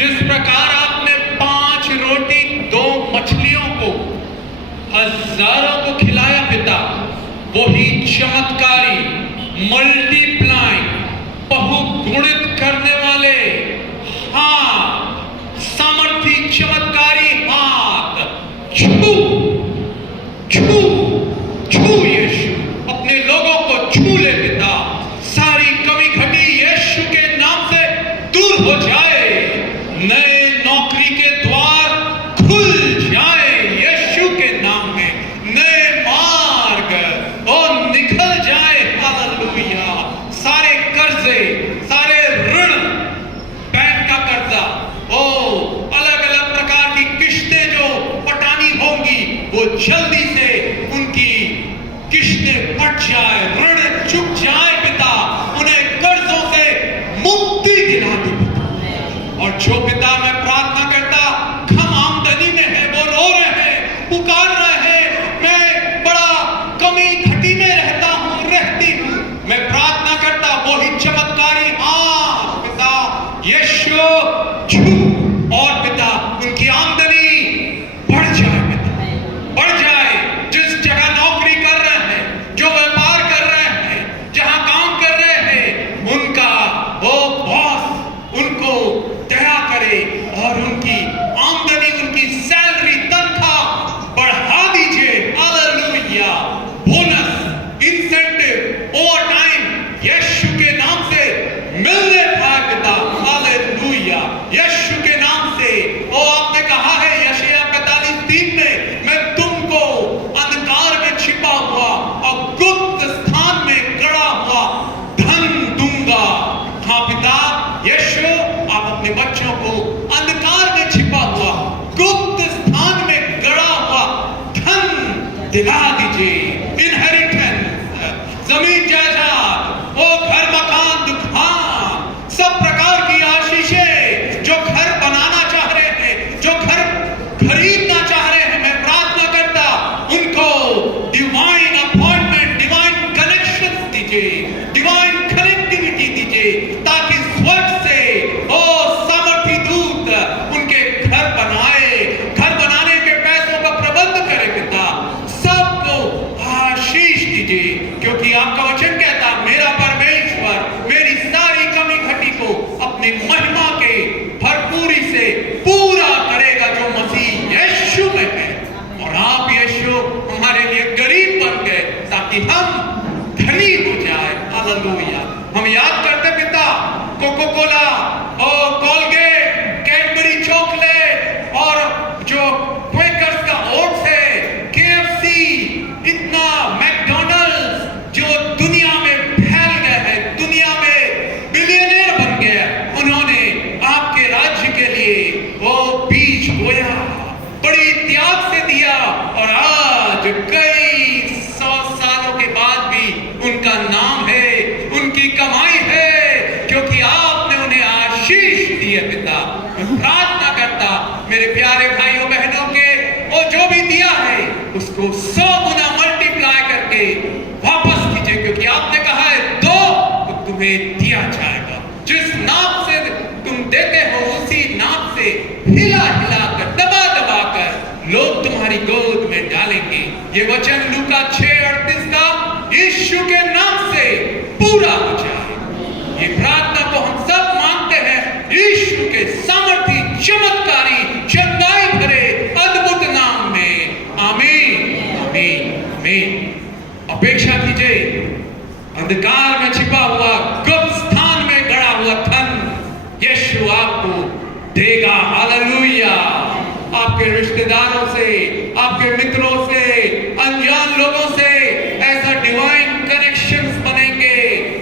जिस प्रकार आपने 5 रोटी 2 मछलियों को हजारों को खिलाया पिता, वही चमत्कारी, मल्टीप्लाइंग, बहुगुणित करने वाले हाथ, सामर्थी चमत्कारी हाथ, छू छू छू यीशु, अपने लोगों को छू ले पिता। सारी कमी घटी यीशु के नाम से दूर हो जाए, नए नौकरी के द्वार खुल जाए यीशु के नाम में, नए मार्ग और निकल जाए। हालेलुया। सारे कर्जे, सारे ऋण, बैंक का कर्जा, अलग अलग प्रकार की किस्तें जो पटानी होंगी, वो जल्दी से उनकी किस्तें पट जाए, ऋण चुक जाए पिता, उन्हें कर्जों से मुक्ति दिला दे पिता। और जो पिता मैं प्रार्थना करता कम आमदनी में है, वो रो रहे हैं, पुकार रहे हैं, मैं बड़ा कमी घटी में रहता हूं, रहती हूं, मैं प्रार्थना करता वही चमत्कारी हाथ पिता यीशु छू, और पिता उनकी आमदनी बढ़ जाए पिता, बढ़ जाए। जिस जगह नौकरी कर रहे हैं, जो व्यापार कर रहे हैं, जहां काम कर रहे हैं, उनका वो बॉस उनको दया करे और उनकी आमदनी, उनकी सैलरी, तनख्वाह बढ़ा दीजिए। Hallelujah. Bonus, incentive, overtime यीशु के नाम से मिलने पाए पिता। हालेलुया। यीशु के नाम से। आपने कहा है यशायाह 45:3 में, मैं तुमको अंधकार में छिपा हुआ और गुप्त स्थान में गड़ा हुआ धन दूंगा। हाँ पिता यीशु, आप अपने बच्चों को अंधकार में छिपा हुआ, गुप्त स्थान में गड़ा हुआ धन दिला दीजिए। इनहेरिटेंस, जमीन जायदाद, वो घर मकान दुकान, सब प्रकार की आशीषें, जो घर बनाना चाह रहे हैं, जो घर खरीदना चाह रहे हैं, मैं प्रार्थना करता उनको डिवाइन अपॉइंटमेंट, डिवाइन कनेक्शन दीजिए, डिवाइन कनेक्टिविटी दीजिए, ताकि स्वर्ग से सामर्थी दूत उनके घर बनाए, घर बनाने के पैसों का प्रबंध करे पिता। सबको आशीष दीजिए, क्योंकि आपका वचन कहता मेरा परमेश्वर मेरी सारी कमी घटी को अपनी महिमा के भरपूरी से पूरा करेगा, जो मसीह यीशु में है। और आप यीशु हमारे लिए गरीब बन गए ताकि हम धनी हो जाए। हालेलुया। हम याद करते पिता, कोको कोला और कोलगेट, कैडबरी चॉकलेट और जो क्वेकर्स का ओट्स है, केएफसी, इतना मैकडॉनल्ड्स जो दुनिया में फैल गए हैं, दुनिया में बिलियनर बन गए, उन्होंने आपके राज्य के लिए वो बीज बोया, बड़ी त्याग से दिया, और आज कई 100 सालों के बाद भी उनका नाम है, उनकी कमाई है, क्योंकि आपने उन्हें आशीष दी है पिता। मैं प्रार्थना करता मेरे प्यारे भाइयों बहनों के, वो जो भी दिया है उसको 100 गुना मल्टीप्लाई करके वापस कीजिए, क्योंकि आपने कहा है दो तो तुम्हें दिया जाएगा। जिस नाप से तुम देते हो उसी नाप से हिला हिला कर, दबा दबा कर लोग तुम्हारी गोद में डालेंगे। ये वचन लूका 6:38 का यीशु के नाम से पूरा हो जाए। ये प्रार्थना को हम सब मांगते हैं यीशु के सामर्थी, चमत्कारी, चंगाई भरे अद्भुत नाम में। आमीन, आमीन, आमीन। अपेक्षा कीजिए, अंधकार में छिपा हुआ, गुप्त स्थान में गड़ा हुआ धन यीशु आपको देगा। हालेलुया। आपके रिश्तेदारों से, आपके मित्रों से, अनजान लोगों से ऐसा डिवाइन कनेक्शंस बनेंगे,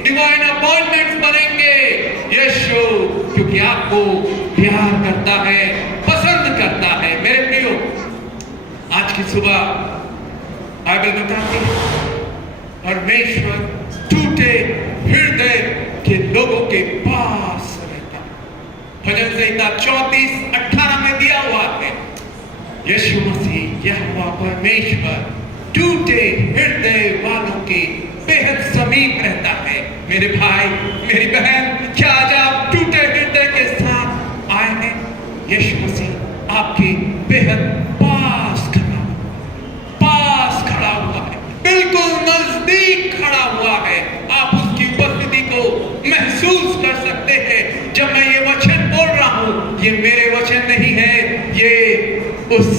डिवाइन अपॉइंटमेंट्स बनेंगे। यीशु क्योंकि आपको प्यार करता है, पसंद करता है। मेरे प्रियो, आज की सुबह बाइबल बताती है परमेश्वर टूटे हृदय के लोगों के पास रहता है। भजन संहिता 34:18 में दिया हुआ है, यीशु मसीह यहोवा परमेश्वर टूटे हृदय वालों के बेहद समीप रहता है। मेरे भाई, मेरी बहन, क्या आज आप टूटे हृदय के साथ आए हैं? यीशु मसीह आपके बेहद पास खड़ा हुआ है, बिल्कुल नजदीक खड़ा हुआ है। आप उसकी उपस्थिति को महसूस कर सकते हैं। जब मैं ये वचन बोल रहा हूं, ये मेरे वचन नहीं है, ये उस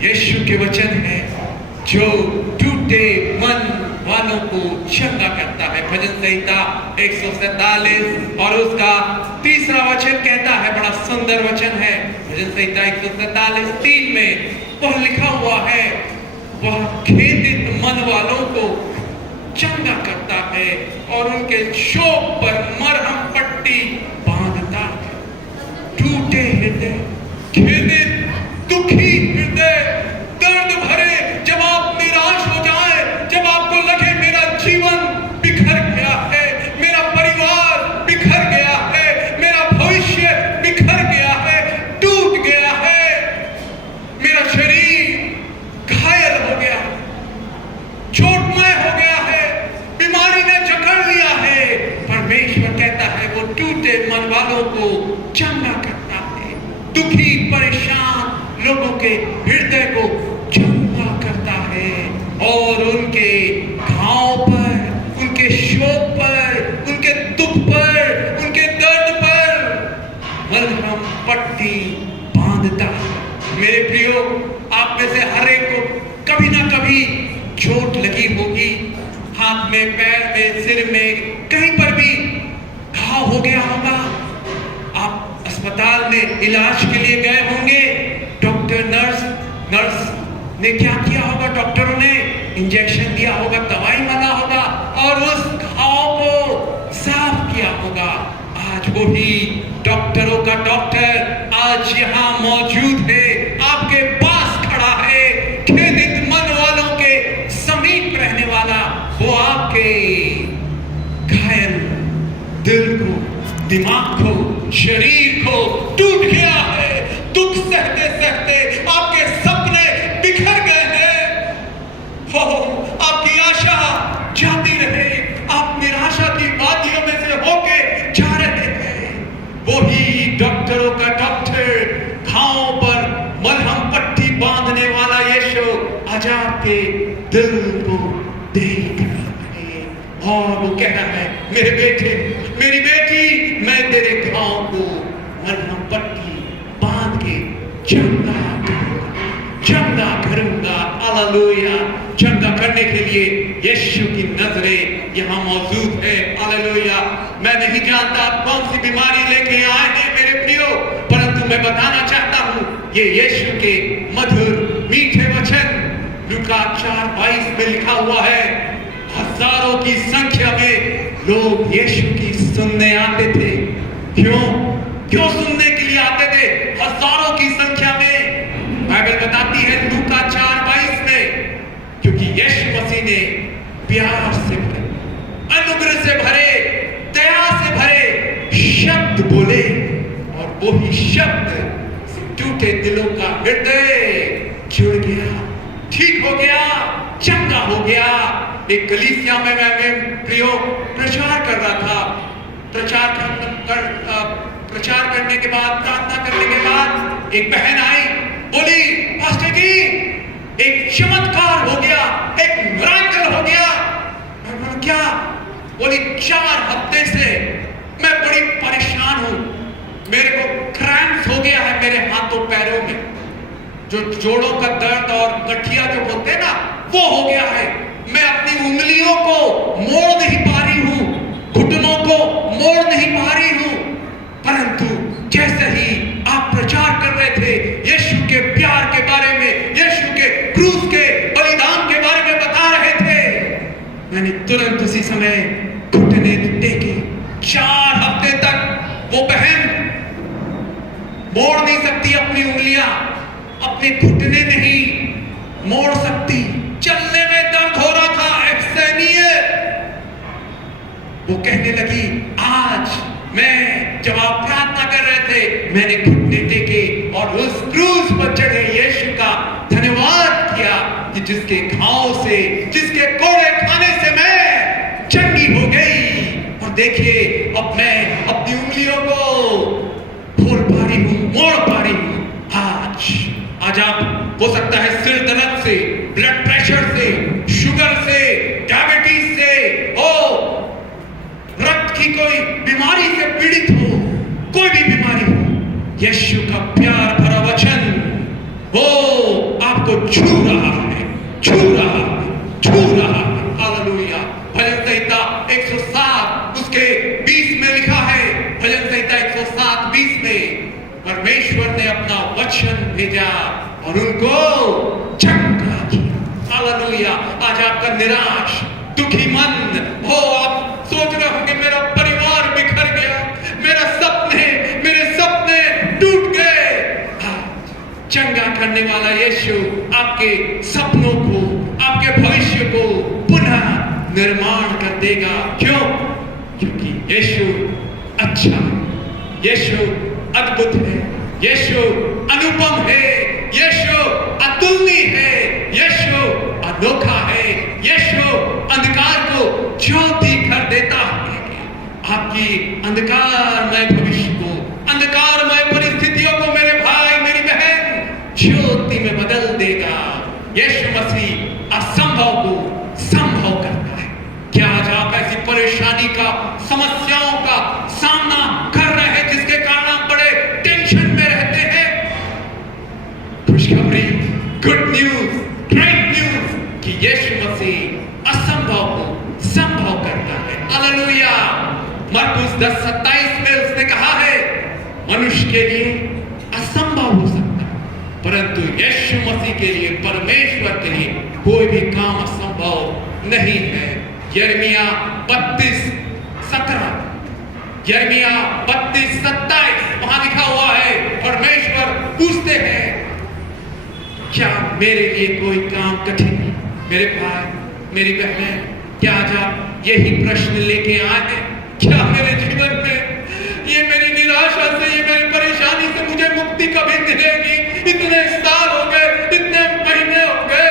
यीशु के वचन है जो टूटे मन वालों को चंगा करता है। भजन संहिता 147 और उसका 3 वचन कहता है, बड़ा सुंदर वचन है। भजन संहिता 147:3 में वह लिखा हुआ है, वह खेदित मन वालों को चंगा करता है और उनके शोक पर मरहम पट्टी बांधता है। टूटे हृदय, खेदित, दुखी हृदय, दर्द भरे, जब आप निराश हो जाए, जब आपको लगे मेरा जीवन बिखर गया है, मेरा परिवार बिखर गया है, मेरा भविष्य बिखर गया है, टूट गया है, मेरा शरीर घायल हो गया, चोटमय हो गया है, बीमारी ने जकड़ लिया है, परमेश्वर कहता है वो टूटे मन वालों को चंगा करता है। दुखी परेशान लोगों के हृदय को चंगा करता है और उनके घाव पर, उनके शोक पर, उनके दुख पर, उनके दर्द पर मलहम पट्टी बांधता है। मेरे प्रियो, आप में से हर एक को कभी ना कभी चोट लगी होगी, हाथ में, पैर में, सिर में, कहीं पर भी घाव हो गया होगा। आप अस्पताल में इलाज के लिए गए होंगे, डॉक्टर नर्स ने क्या किया होगा, डॉक्टरों ने इंजेक्शन दिया होगा, दवाई मांगा होगा और उस घाव को साफ किया होगा। आज वही डॉक्टरों का डॉक्टर आज यहाँ मौजूद है, आपके पास खड़ा है, खेदित मन वालों के समीप रहने वाला। वो आपके घायल दिल को, दिमाग को, शरीर को टूट गया है, दुख सहते सहते आपके सपने बिखर गए हैं, आपकी आशा जाती रहे, आप निराशा की वादियों में से होके जा रहे हैं। वही डॉक्टरों का डॉक्टर, घावों पर मलहम पट्टी बांधने वाला यीशु आज आपके दिल को देख रहा है और वो कह रहा है, मेरे बेटे, मेरी बेटी, मैं तेरे घाव को मलहम पट्टी बांध के चंगा करूंगा। हालेलुया। चंगा करने के लिए यीशु की नजरें यहाँ मौजूद है। हालेलुया। मैं नहीं जानता आप कौन सी बीमारी लेके आए हैं मेरे प्रियो, परंतु मैं बताना चाहता हूँ ये यीशु के मधुर मीठे वचन लूका 4:22 में लिखा हुआ है। हजारों की संख्या में लोग यीशु की सुनने आते थे। क्यों सुनने के लिए आते थे? हजारों की संख्या में। बाइबल बताती है लूका 4:22 में, क्योंकि यीशु मसीह ने प्यार से भरे, अनुग्रह से भरे, दया से भरे शब्द बोले और वही शब्द टूटे दिलों का हृदय जुड़ गया, ठीक हो गया, चंगा हो गया। एक कलीसिया में मैं प्रियो प्रचार कर रहा था। प्रचार करने के बाद, प्रार्थना करने के बाद एक बहन आई, बोली, पास्टर जी एक चमत्कार हो गया, एक मिरेकल हो गया। मैं बोला क्या? बोली 4 हफ्ते से मैं बड़ी परेशान हूं, मेरे को क्रैम्प्स हो गया है मेरे हाथों पैरों में, जो जोड़ों का दर्द और गठिया जो होते हैं ना, वो हो गया है। मैं अपनी उंगलियों को मोड़ नहीं पा रही हूं, घुटनों को मोड़ नहीं पा रही हूं। परंतु जैसे ही आप प्रचार कर रहे थे यीशु के प्यार के बारे में, यीशु के क्रूस के बलिदान के बारे में बता रहे थे, मैंने तुरंत उसी समय घुटने टेके। 4 हफ्ते तक वो बहन मोड़ नहीं सकती अपनी उंगलियां, अपने घुटने नहीं मोड़ सकती, चलने में दर्द हो रहा था, एक्सनीय। वो कहने लगी, आज मैं जब आप प्रार्थना कर रहे थे मैंने घुटने टेके और उस क्रूस पर चढ़े यीशु का धन्यवाद किया कि जिसके घाव से, जिसके कोड़े खाने से मैं चंगी हो गई। और देखिए अब मैं अपनी उंगलियों को खोल पा रही हूं, मोड़ पा रही हूं। आज आप हो सकता है सिर दर्द से, ब्लड प्रेशर से, शुगर से, डायबिटीज से, रक्त की कोई बीमारी से पीड़ित हो, कोई भी बीमारी हो, यीशु का प्यार भरा वचन वो आपको छू रहा है, छू रहा है, छू रहा है। हालेलुया। भजन संहिता 107 उसके 20 में लिखा है, भजन संहिता 107:20 में परमेश्वर ने अपना वचन भेजा और उनको चंगा किया। हालेलुया। आज आपका निराश, दुखी मन हो, आप सोच रहे हो कि मेरा परिवार बिखर गया, मेरे सपने टूट गए। चंगा करने वाला यीशु आपके सपनों को, आपके भविष्य को पुनः निर्माण कर देगा। क्यों? क्योंकि यीशु अच्छा, यीशु अद्भुत है, यीशु अनुपम है, यीशु अतुलनीय है, यीशु अनोखा है, यीशु अंधकार को ज्योति कर देता है। आपकी अंधकारमय भविष्य को, अंधकारमय परिस्थितियों को मेरे भाई मेरी बहन ज्योति में बदल देगा। यीशु मसीह असंभव को संभव करता है। क्या आज आप ऐसी परेशानी का, समस्याओं का सामना कर रहे हैं जिसके कारण आप बड़े टेंशन में रहते हैं? खुशखबरी, गुड न्यूज, ग्रेट न्यूज कि यीशु मसीह असंभव को संभव करता है। हालेलुया। मरकुस 10:27 में उसने कहा है, मनुष्य के लिए असंभव हो सकता है, परंतु यीशु मसीह के लिए, परमेश्वर के लिए कोई भी काम असंभव नहीं है। यिर्मयाह 32:17, यिर्मयाह 32:27 वहां लिखा हुआ है, परमेश्वर पूछते हैं, क्या मेरे लिए कोई काम कठिन है? मेरे भाई मेरी बहनें, क्या आज आप यही प्रश्न लेके आए हैं? क्या मेरे जीवन में, ये मेरी निराशा से, ये मेरी परेशानी से मुझे मुक्ति कभी मिलेगी? इतने साल हो गए, इतने महीने हो गए,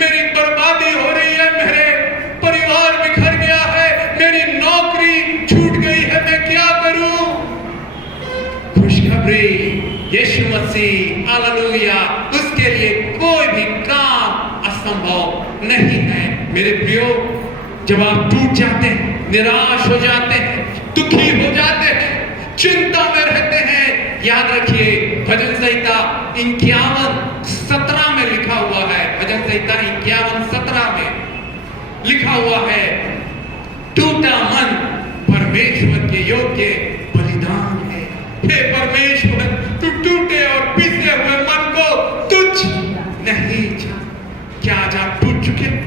मेरी बर्बादी हो रही है, मेरे परिवार बिखर गया है, मेरी नौकरी छूट गई है, मैं क्या करूं? खुशखबरी, यीशु मसीह, हालेलुया, उसके लिए कोई भी काम असंभव नहीं है। मेरे प्रियो, जब आप टूट जाते हैं, निराश हो जाते हैं, दुखी हो जाते हैं, चिंता में रहते हैं, याद रखिए भजन संहिता 51:17 में लिखा हुआ है, भजन संहिता 51:17 में लिखा हुआ है, टूटा मन परमेश्वर के योग्य बलिदान है। हे परमेश्वर, तू टूटे और पिसे हुए मन को तुच्छ नहीं जान। क्या आज आप टूट चुके हैं?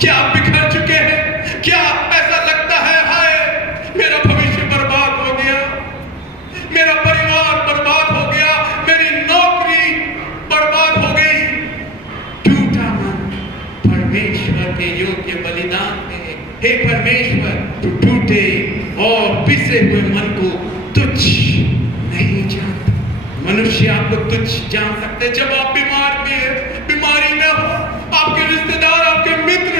क्या आप बिखर चुके हैं? क्या ऐसा लगता है, हाय मेरा भविष्य बर्बाद हो गया, मेरा परिवार बर्बाद हो गया, मेरी नौकरी बर्बाद हो गई? टूटा मन परमेश्वर के योग्य बलिदान है। हे परमेश्वर, तू टूटे और पिसे हुए मन को तुच्छ नहीं जानता। मनुष्य आपको तुच्छ जान सकते जब आप बीमारी में हो, आपके रिश्तेदार, आपके मित्र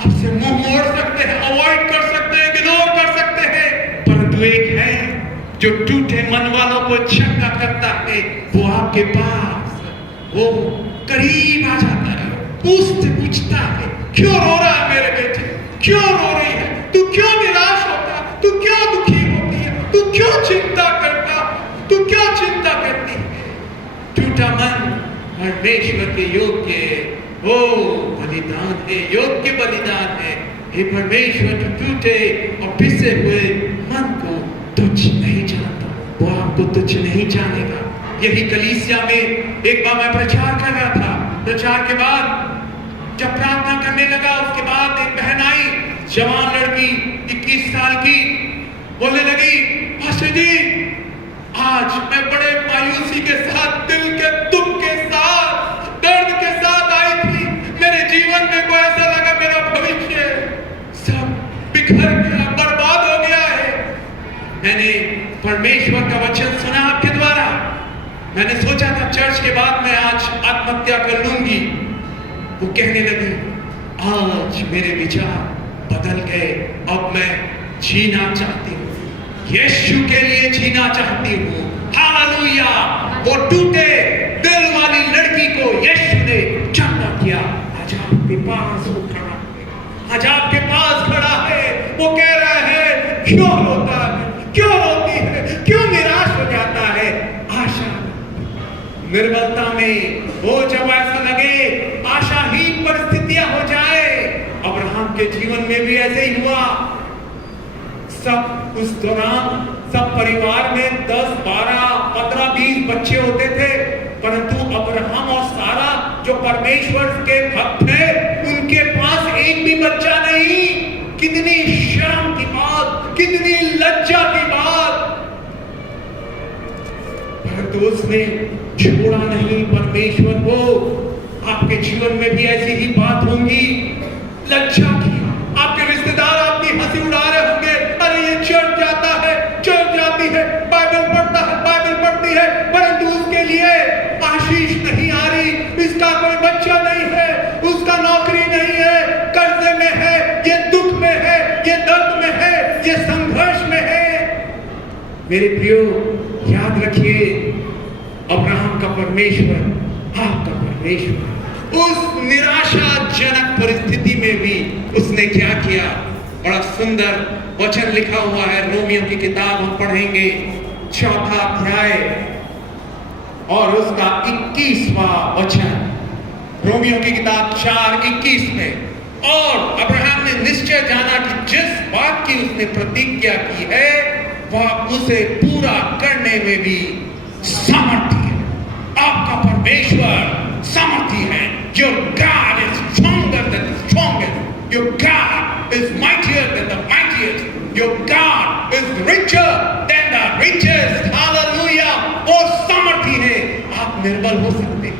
आपसे मुंह मोड़ सकते हैं, अवॉइड कर सकते हैं, इग्नोर कर सकते हैं, परंतु एक है जो टूटे मन वालों को चंगा करता है। वो आपके पास, वो करीब आ जाता है, पूछता है, क्यों रो रहा है मेरे बेटे, क्यों रो रही है, तू क्यों निराश होता, तू क्यों दुखी होती है, तू क्यों चिंता करता, तू क्यों चिंता करती है? टूटा मन परमेश्वर के योग्य वो बलिदान है, योग्य बलिदान है। हे परमेश्वर, तू टूटे और पिसे हुए मन को तुच्छ नहीं जानता, वो आपको तुच्छ नहीं जानेगा। यही कलीसिया में एक बार मैं प्रचार कर रहा था, प्रचार के बाद जब प्रार्थना करने लगा, उसके बाद एक बहन आई, जवान लड़की 21 साल की, बोलने लगी, पास्टर जी आज मैं बड़े मायूसी के साथ, दिल के दुख के साथ, दर्द के साथ आई थी, मेरे जीवन में कोई ऐसा लगा मेरा भविष्य सब बिखर गया, बर्बाद हो गया है। मैंने परमेश्वर का वचन सुना आपके द्वारा, मैंने सोचा था चर्च के बाद मैं आज आत्महत्या कर लूंगी। वो कहने लगी, आज मेरे विचार बदल गए, अब मैं जीना चाहती हूँ। यीशु के लिए जीना चाहती हूँ। हालेलुया। वो टूटे दिल वाली लड़की को यीशु ने चंगा किया। आज आपके पास वो खड़ा है, आज आपके पास खड़ा है। वो कह रहा है क्यों रोता है, क्यों रोती है, क्यों निराश हो जाता है। आशा निर्बलता में वो जब ऐसा लगे आशाहीन परिस्थितियां हो जाए, अब्राहम के जीवन में भी ऐसे ही हुआ। सब उस दौरान सब परिवार में 10, 12, 15, 20 बच्चे होते थे, परंतु अब्राहम और सारा जो परमेश्वर के भक्त थे उनके पास एक भी बच्चा नहीं। कितनी शर्म की बात, कितनी लज्जा की बात। परंतु उसने छोड़ा नहीं परमेश्वर को। आपके जीवन में भी ऐसी ही बात होंगी, लज्जा की। आपके रिश्तेदार आपकी हंसी उड़ा रहे होंगे, अरे ये चर्च जाता है, चर्च जाती है, बाइबल पढ़ता है, बाइबल पढ़ती है, परंतु उसके लिए आशीष नहीं आ रही, इसका कोई बच्चा नहीं है, उसका नौकरी नहीं है, कर्जे में है, ये दुख में है, ये दर्द में है, ये संघर्ष में है। मेरे प्रियो, याद रखिए अब्राहम का परमेश्वर, आपका परमेश्वर उस निराशाजनक परिस्थिति में भी उसने क्या किया। बड़ा सुंदर वचन लिखा हुआ है, रोमियो की किताब हम पढ़ेंगे 4 अध्याय और उसका 21वां वचन। रोमियो की किताब 4:21 में। और अब्राहम ने निश्चय जाना कि जिस बात की उसने प्रतिज्ञा की है वह उसे पूरा करने में भी सामर्थ्य है। आपका परमेश्वर सामर्थ्य है। Your God is stronger than the strongest. Your God is mightier than the mightiest. Your God is richer than the richest. Hallelujah. वो सामर्थ्य है। आप निर्बल हो सकते,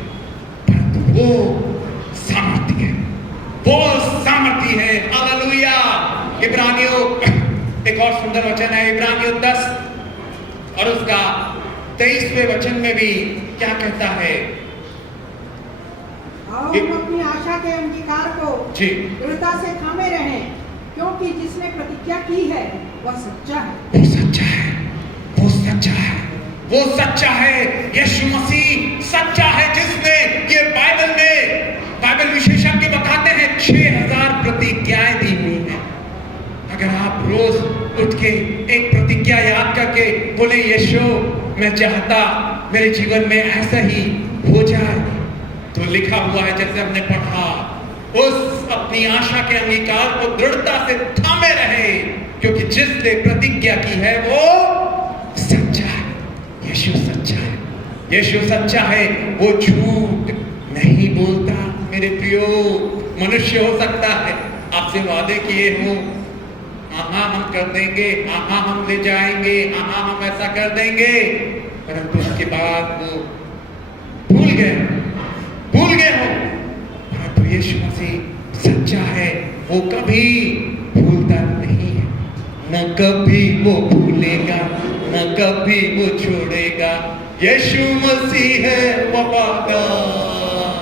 परंतु वो सामर्थ्य है, वो सामर्थ्य है। हालेलुया। इब्रानियों, एक और सुंदर वचन है, इब्रानियों 10 और उसका 23वें वचन में भी क्या कहता है। और हम अपनी आशा के अंगीकार को दृढ़ता से थामे रहें, क्योंकि जिसने प्रतिज्ञा की है वह सच्चा है। वो सच्चा है, वो सच्चा है, वो सच्चा है। यीशु मसीह सच्चा है, जिसने ये बाइबल विशेषज्ञ बताते हैं 6000 प्रतिज्ञाएं दी हुई हैं। अगर आप रोज उठ के एक प्रतिज्ञा याद करके बोले, यीशु मैं चाहता मेरे जीवन में ऐसा ही हो जाए, तो लिखा हुआ है जैसे हमने पढ़ा, उस अपनी आशा के अंगीकार को दृढ़ता से थामे रहे, क्योंकि जिसने प्रतिज्ञा की है वो सच्चा है। यीशु सच्चा है, यीशु सच्चा है, वो झूठ नहीं बोलता। मेरे प्रियो, मनुष्य हो सकता है आपसे वादे किए हो, हाँ हम कर देंगे, हाँ हम ले जाएंगे, हाँ हम ऐसा कर देंगे, परंतु उसके बाद वो भूल गए हो। परंतु यीशु मसीह सच्चा है, वो कभी भूलता नहीं है, न कभी वो भूलेगा, न कभी वो छोड़ेगा। यीशु मसीह है वफादार,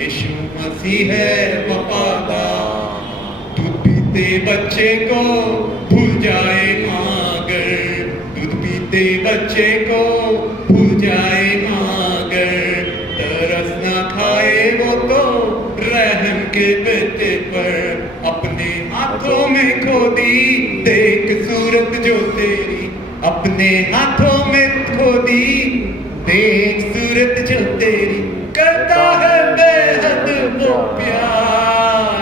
यीशु मसीह है वफादार। दूध पीते बच्चे को भूल जाए मागर, दूध पीते बच्चे को भूल जाए मागर, तरस ना खाए वो तो रहम के बेटे पर। अपने हाथों में खोदी देख सूरत जो तेरी, अपने हाथों में खोदी देख सूरत जो तेरी। करता है बेहद वो प्यार,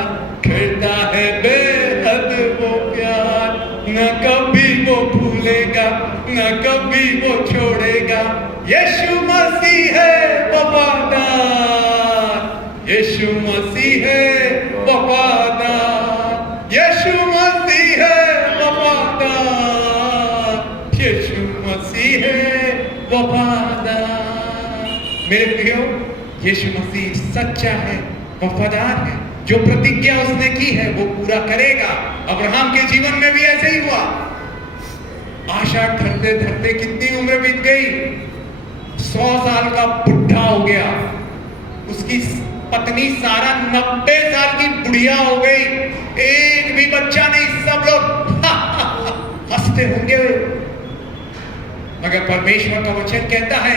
करता है बेहद वो प्यार, न कभी वो भूलेगा, न कभी वो छोड़ेगा। यीशु मसीह है वफादार, यीशु मसीह है वफादार, यीशु मसीह है वफादार, यीशु मसीह है वफादार। मेरे प्रियो, यीशु मसीह सच्चा है, वफादार है। जो प्रतिज्ञा उसने की है वो पूरा करेगा। अब्राहम के जीवन में भी ऐसे ही हुआ। आशा धरते धरते कितनी उम्र बीत गई, 100 साल का बुढ़ा हो गया। उसकी पत्नी सारा 90 साल की बुढ़िया हो गई, एक भी बच्चा नहीं। सब लोग हंसते होंगे, मगर परमेश्वर का वचन कहता है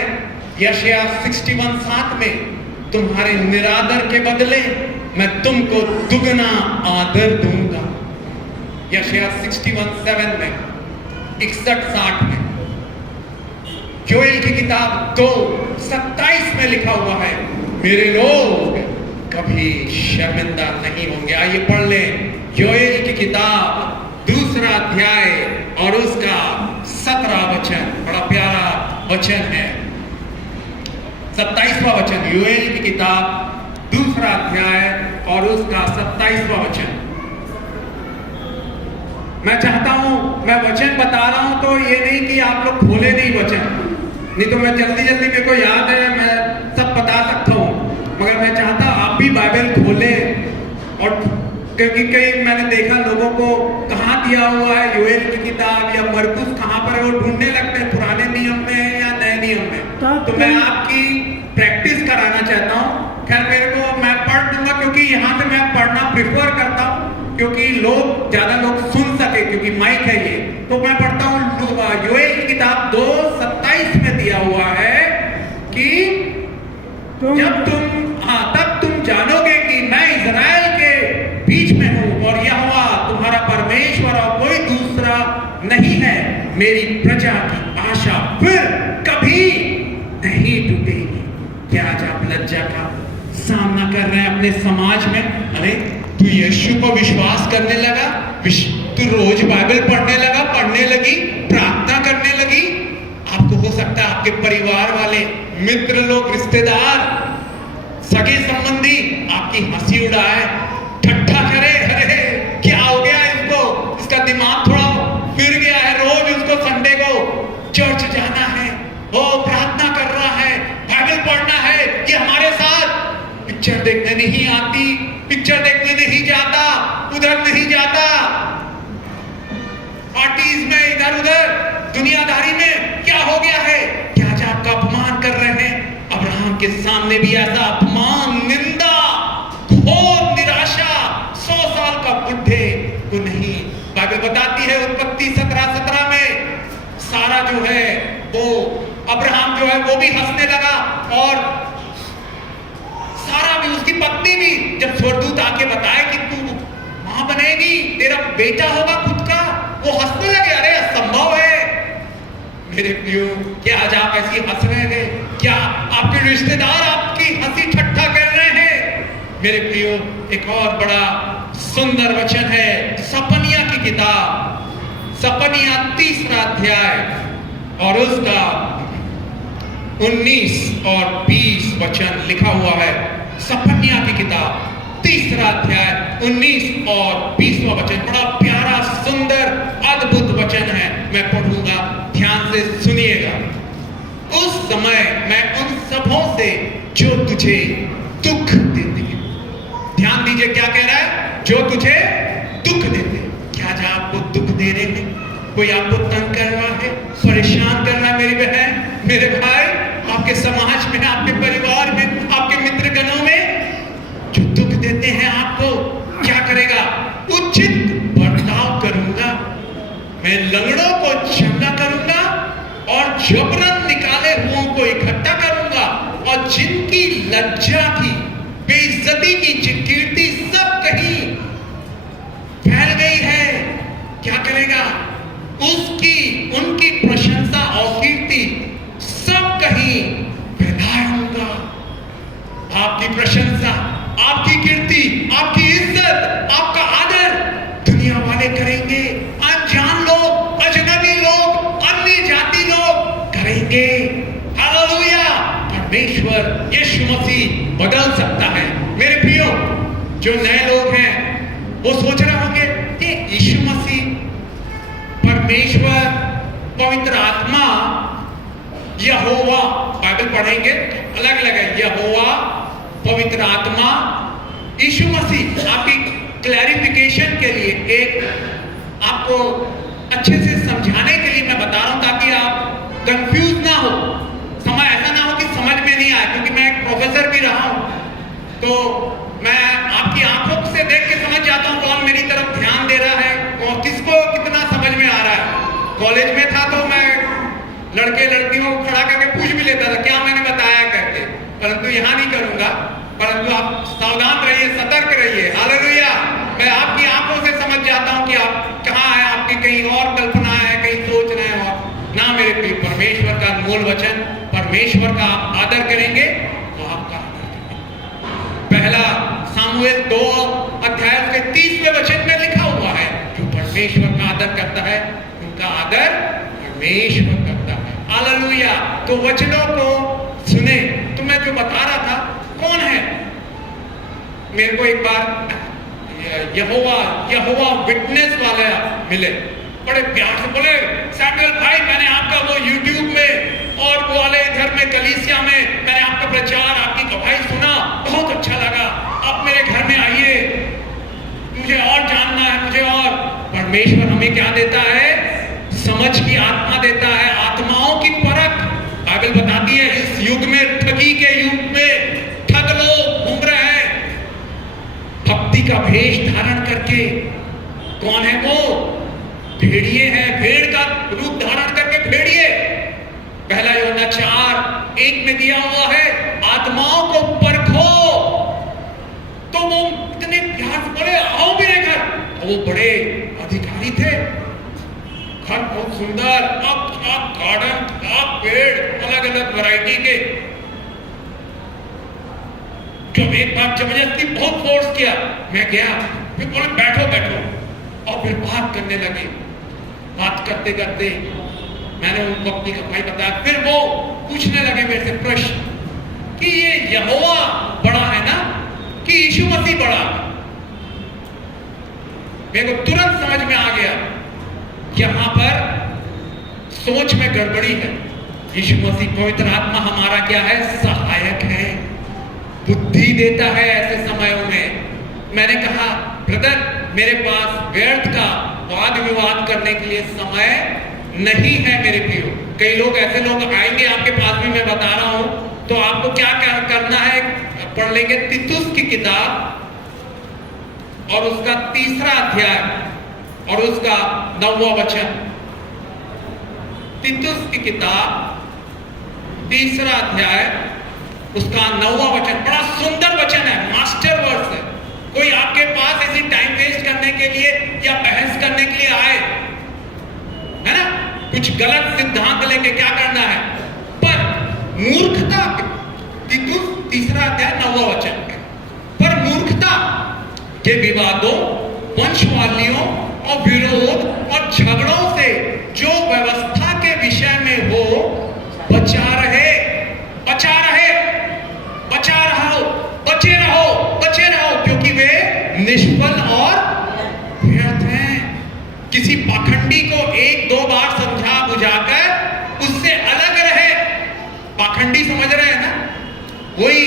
यशायाह 61:7 में, तुम्हारे निरादर के बदले मैं तुमको दुगना आदर दूंगा। यशायाह 61:7 में, 61:60 में। योएल की किताब 2:27 में लिखा हुआ है, मेरे लोग कभी शर्मिंदा नहीं होंगे। आइए पढ़ लें योएल की किताब 2 अध्याय और उसका 17 वचन। बड़ा प्यारा वचन है, 27वां वचन। योएल की किताब 2 अध्याय और उसका 27वां वचन। मैं चाहता हूं, मैं वचन बता रहा हूं तो ये नहीं कि आप लोग खोले नहीं वचन, नहीं तो मैं जल्दी जल्दी, मेरे को याद है मैं सब बता सकता हूं, मगर मैं चाहता आप भी बाइबल खोले। और क्योंकि कई मैंने देखा लोगों को कहाँ दिया हुआ है योएल की किताब या मरकुस कहाँ पर है, वो ढूंढने लगते हैं पुराने नियम में या नए नियम में। तो मैं आपकी प्रैक्टिस कराना चाहता हूँ। खैर मेरे को, मैं पढ़ दूंगा क्योंकि यहाँ से मैं पढ़ना प्रिफर करता हूँ, क्योंकि ज्यादा लोग सुन सके, क्योंकि माइक है ये। तो मैं पढ़ता हूँ योएल की किताब 2:27 में दिया हुआ है कि तब तुम जानोगे कि मैं इज़राइल के बीच में हूं और यहोवा तुम्हारा परमेश्वर और कोई दूसरा नहीं है। मेरी प्रजा की आशा फिर कभी नहीं टूटेगी। क्या आज आप लज्जा का सामना कर रहे हैं अपने समाज में? अरे तू यीशु को विश्वास करने लगा, तू रोज बाइबल पढ़ने लगा, पढ़ने लगी, प्रार्थना करने लगी। आपको हो सकता है आपके परिवार वाले, मित्र लोग, रिश्तेदार, सगे संबंधी आपकी हंसी उड़ाए, ठट्ठा करे, अरे क्या हो गया इसको, इसका दिमाग थोड़ा फिर गया है, रोज उसको संडे को चर्च जाना है, वो प्रार्थना कर रहा है, बाइबल पढ़ना है, ये हमारे साथ पिक्चर देखने नहीं आती, पिक्चर देखने नहीं जाता, उधर नहीं जाता, पार्टीज में इधर उधर दुनियादारी में। क्या हो गया है? क्या आज आपका अपमान कर रहे हैं? अब्राहम के सामने भी ऐसा अपमान, निंदा, घोर निराशा 100 साल का बुढ़े को नहीं। बाइबल बताती है उत्पत्ति 17:17 में, सारा जो है वो, अब्राहम जो है वो भी हंसने लगा और सारा भी, उसकी पत्नी भी, जब स्वर्गदूत आके बताए कि तू मां बनेगी, तेरा बेटा होगा खुद का, वो हंसने लगे। अरे असंभव है मेरे प्रियो, क्या आज आप ऐसी हंस रहे हैं? क्या आपके रिश्तेदार आपकी हंसी ठट्ठा कर रहे हैं? मेरे प्रियो, एक और बड़ा सुंदर वचन है सपनिया की किताब, सपनिया 3 अध्याय और उसका 19 और 20 वचन लिखा हुआ है। सपनिया की किताब 3 अध्याय 19 और 20वां वचन। बड़ा प्यारा, सुंदर, अद्भुत वचन है, मैं पढ़ूंगा, ध्यान से सुनिएगा। उस समय मैं उन सबों से जो तुझे दुख देते हैं, ध्यान दीजिए क्या कह रहा है, जो तुझे दुख देते हैं। क्या आज आपको दुख दे रहे हैं? कोई आपको तंग कर रहा है, परेशान कर रहा है? मेरी बहन, मेरे भाई, आपके समाज में, आपके परिवार में, आपके मित्र गणों में जो दुख देते हैं आपको, क्या करेगा? उचित बर्ताव करूंगा, मैं लंगड़ों को चंगा करूंगा और जबरन निकाले हुओं को इकट्ठा करूंगा, और जिनकी लज्जा की, बेइज्जती की कीर्ति सब कहीं फैल गई है, क्या करेगा? उनकी प्रशंसा और कीर्ति सब कहीं फैलाऊंगा। आपकी प्रशंसा, आपकी कीर्ति, आपकी इज्जत, आपका आदर दुनिया वाले करेंगे, अनजान लोग, अजनबी लोग, अन्य जाति लोग करेंगे। हालेलुया! परमेश्वर यीशु मसीह बदल सकता है। मेरे प्रियो, जो नए लोग हैं वो सोच रहे होंगे कि यीशु मसीह, परमेश्वर, पवित्र आत्मा, यहोवा, बाइबल पढ़ेंगे अलग अलग है, यहोवा, पवित्र आत्मा, यीशु मसीह। आपकी क्लैरिफिकेशन के लिए, एक आपको अच्छे से समझाने के लिए मैं बता रहा हूं, ताकि आप कंफ्यूज ना हो, समय ऐसा ना हो कि समझ में नहीं आए, क्योंकि मैं एक प्रोफेसर भी रहा हूं, तो मैं आपकी आंखों से देख के समझ जाता हूं कौन मेरी तरफ ध्यान दे रहा है और किसको कितना समझ में आ रहा है। कॉलेज में था तो मैं लड़के लड़कियों को खड़ा करके पूछ भी लेता था क्या मैंने बताया करके, परंतु यहाँ नहीं करूंगा। परंतु आप सावधान रहिए, सतर्क रहिए। हालेलुया। मैं आपकी आंखों से समझ जाता हूं कि आप कहाँ हैं, आपकी कहीं और कल्पना है, कहीं सोच रहे हैं और ना। मेरे प्रिय, परमेश्वर का मूल वचन, परमेश्वर का आप आदर करेंगे तो आपका आदर करेंगे। पहला सामुएल 2 अध्याय के 30वें वचन में लिखा हुआ है, जो परमेश्वर का आदर करता है उनका आदर परमेश्वर करता है। हालेलुया। तो वचनों को सुने। तो मैं जो बता रहा था, कौन है? मेरे को एक बार यहोवा विटनेस वाले मिले, बड़े प्यार से बोले, सैमुअल भाई मैंने आपका वो YouTube में और वो वाले इधर में कलीसिया में मैंने आपका प्रचार, आपकी गवाही सुना, बहुत अच्छा लगा, आप मेरे घर में आइए, मुझे और जानना है, मुझे और। परमेश्वर हमें क्या देता है? समझ की आत्मा देता है, आत्माओं की परख। बाइबल बताती है इस युग में, ठगी के युग में ठग लोग घूम रहे हैं भक्ति का भेष धारण करके। कौन है वो? भेड़िए हैं, भेड़ का रूप धारण करके भेड़िए। पहला यूहन्ना 4:1 में दिया हुआ है, आत्माओं को परखो। तो वो इतने प्यार से बोले, आओ मेरे घर। वो बड़े अधिकारी थे, घर बहुत सुंदर, अब गार्डन, अब पेड़, अलग अलग वैरायटी के। जब एक बार जबरदस्ती बहुत फोर्स किया, मैं गया, फिर बोले बैठो बैठो, और फिर बात करने लगे। बात करते करते मैंने उनको अपनी गवाही बताया। फिर वो पूछने लगे मेरे से प्रश्न कि ये यहोवा बड़ा है ना, कि यीशु मसीह बड़ा है? मेरे को तुरंत समझ में आ गया, यहां पर सोच में गड़बड़ी है। यीशु मसीह पवित्र आत्मा हमारा क्या है? सहायक है, बुद्धि देता है ऐसे समयों में। मैंने कहा ब्रदर, मेरे पास व्यर्थ का वाद विवाद करने के लिए समय नहीं है मेरे प्रियो। कई लोग, ऐसे लोग आएंगे आपके पास भी, मैं बता रहा हूं, तो आपको क्या करना है? पढ़ लेंगे तीतुस की किताब और उसका 3रा अध्याय और उसका 9वां वचन। तीतुस की किताब 3रा अध्याय उसका 9वां वचन। बड़ा सुंदर वचन है, मास्टर वर्स है। कोई आपके पास ऐसी टाइम वेस्ट करने के लिए या बहस करने के लिए आए, है ना, कुछ गलत सिद्धांत लेके, क्या करना है? पर मूर्खता, तीतुस 3रा अध्याय 9वां वचन, पर मूर्खता के विवादों, वंशवालियों और विरोध और झगड़ों से जो व्यवस्था के विषय में हो, बचा रहे, बचा रहे, बचा रहो, बचे रहो, बचे रहो, क्योंकि वे निष्फल और व्यर्थ हैं। किसी पाखंडी को 1-2 बार समझा बुझाकर उससे अलग रहे। पाखंडी समझ रहे हैं ना, वही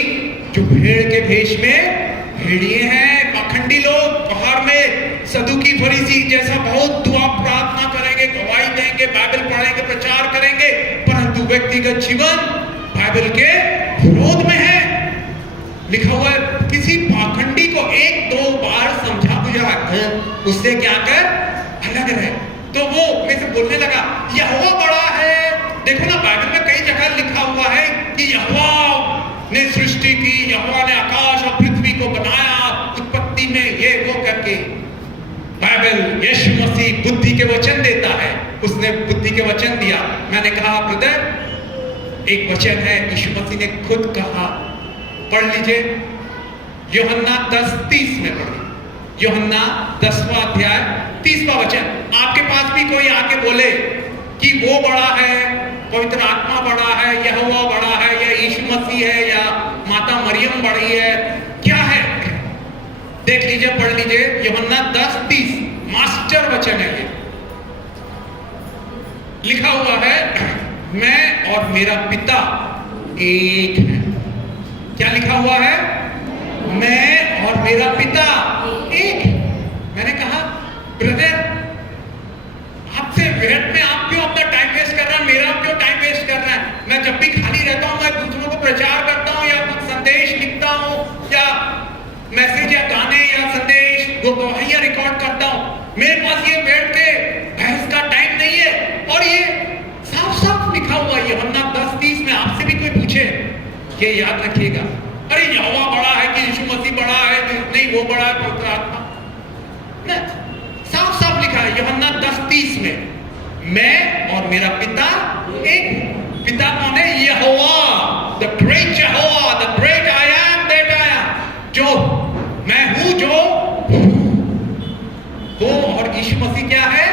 जो भेड़ के भेष में भेड़िए हैं। पाखंडी लोग बाहर में सदुकी फरीसी जैसा बहुत दुआ प्रार्थना करेंगे, गवाही देंगे, बाइबल पढ़ेंगे, प्रचार करेंगे, परंतु व्यक्तिगत जीवन बाइबल के विरोध में है। लिखा हुआ है, किसी पाखंडी को 1-2 बार समझा बुझा उससे क्या कर अलग रहे। तो वो मेरे से बोलने लगा, यहोवा बड़ा है। देखो ना, बाइबल में कई जगह लिखा हुआ है कि यहोवा ने सृष्टि की, यहोवा ने आकाश और पृथ्वी को बनाया, उत्पत्ति में ये वो करके। बाइबल यीशु मसीह बुद्धि के वचन देता है, उसने बुद्धि के वचन दिया। मैंने कहा ब्रदर, एक वचन है यीशु मसीह ने खुद कहा, पढ़ लीजिए, यूहन्ना 10:30 में पढ़िए। यूहन्ना 10वां अध्याय 30वां वचन। आपके पास भी कोई आके बोले कि वो बड़ा है, पवित्र आत्मा बड़ा है, यहोवा बड़ा है, या यीशु मसीह है, या माता मरियम बड़ी है, क्या है? देख लीजिए, पढ़ लीजिए, यूहन्ना 10:30, मास्टर वचन है ये। लिखा हुआ है, मैं और मेरा पिता एक है। क्या लिखा हुआ है? मैं और मेरा पिता एक। मैंने कहा ब्रदर, आपसे व्यर्थ में आप क्यों अपना टाइम वेस्ट कर रहे हैं, मेरा क्यों टाइम वेस्ट कर रहे हैं? मैं जब भी खाली रहता हूं, मैं दूसरों को प्रचार करता हूं, या कुछ संदेश लिखता हूं, या मैसेज या गाने या संदेश वो गवाहियां रिकॉर्ड करता हूं। मेरे पास ये बैठ के बहस का टाइम नहीं है। और ये साफ साफ लिखा लिखा हुआ यूहन्ना 10:30 में आपसे भी कोई पूछे, ये याद रखिएगा, अरे यहोवा बड़ा है कि यीशु मसीह बड़ा है, नहीं वो बड़ा है पवित्र आत्मा, नहीं, साफ साफ लिखा है यूहन्ना 10:30 में, मैं और मेरा पिता एक हूं। पिता कौन है? यहोवा, द ग्रेट यहोवा, the great I am that I am, जो मैं हूं, जो वो और यीशु मसीह क्या है?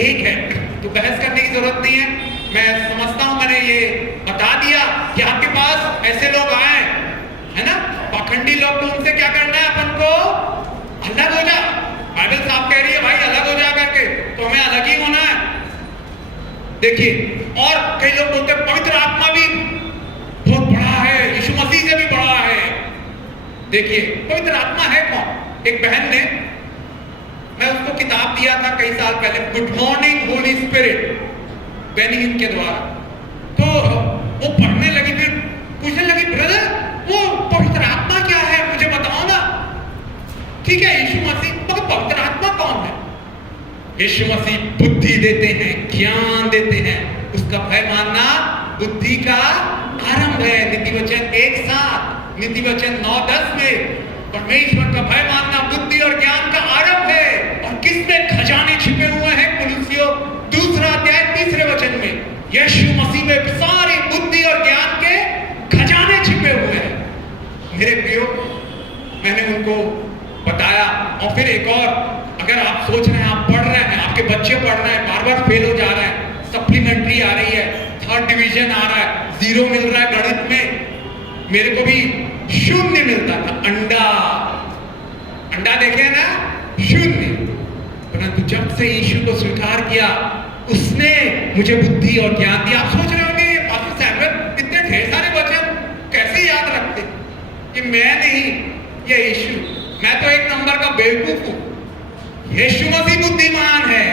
एक है। तो बहस करने की जरूरत नहीं है। मैं समझता हूं मैंने ये बता दिया कि आपके पास ऐसे लोग आए, है ना, पाखंडी लोग, तो उनसे क्या करना है? अपन को अलग हो जा। बाइबल साफ कह रही है भाई अलग हो जा करके, तो हमें अलग ही होना है। देखिए, और कई लोग बोलते हैं पवित्र आत्मा भी बहुत बड़ा है, यीशु मसीह से भी बड़ा है। देखिए, पवित्र आत्मा है कौन? एक बहन ने, मैं उसको किताब दिया था कई साल पहले, गुड मॉर्निंग होली स्पिरिट, बेनिहिन के द्वारा, तो वो पढ़ने लगी, फिर पूछने लगी, ब्रदर वो पवित्र आत्मा क्या है, मुझे बताओ ना। ठीक है, यीशु मसीह, मगर पवित्र आत्मा कौन है? यीशु मसीह बुद्धि देते हैं, ज्ञान देते हैं, उसका भय मानना बुद्धि का आरंभ है। नीति वचन 1:7, नीति वचन 9:10 में परमेश्वर का भय मानना बुद्धि और ज्ञान का आरंभ है। और किसमें खजाने छिपे हुए हैं? कुलुस्सियों 2:3 में यीशु मसीह में सारी बुद्धि और ज्ञान के खजाने छिपे हुए हैं। मेरे प्रियो, मैंने उनको बताया। और फिर एक और, अगर आप सोच रहे हैं, आप पढ़ रहे हैं, आपके बच्चे पढ़ रहे हैं, बार बार फेल हो जा रहे हैं, सप्लीमेंट्री आ रही है, 3rd डिवीजन आ रहा है, 0 मिल रहा है गणित में, मेरे को भी 0 मिलता था। अंडा देखे ना, 0। परंतु जब से यीशु को स्वीकार किया, उसने मुझे बुद्धि और ज्ञान दिया। आप सोच रहे होंगे पास्टर सैमुअल इतने ढेर सारे वचन कैसे याद रखते? ये मैं नहीं, ये यीशु। मैं तो एक नंबर का बेवकूफ हूं। यीशु मसीह बुद्धिमान है।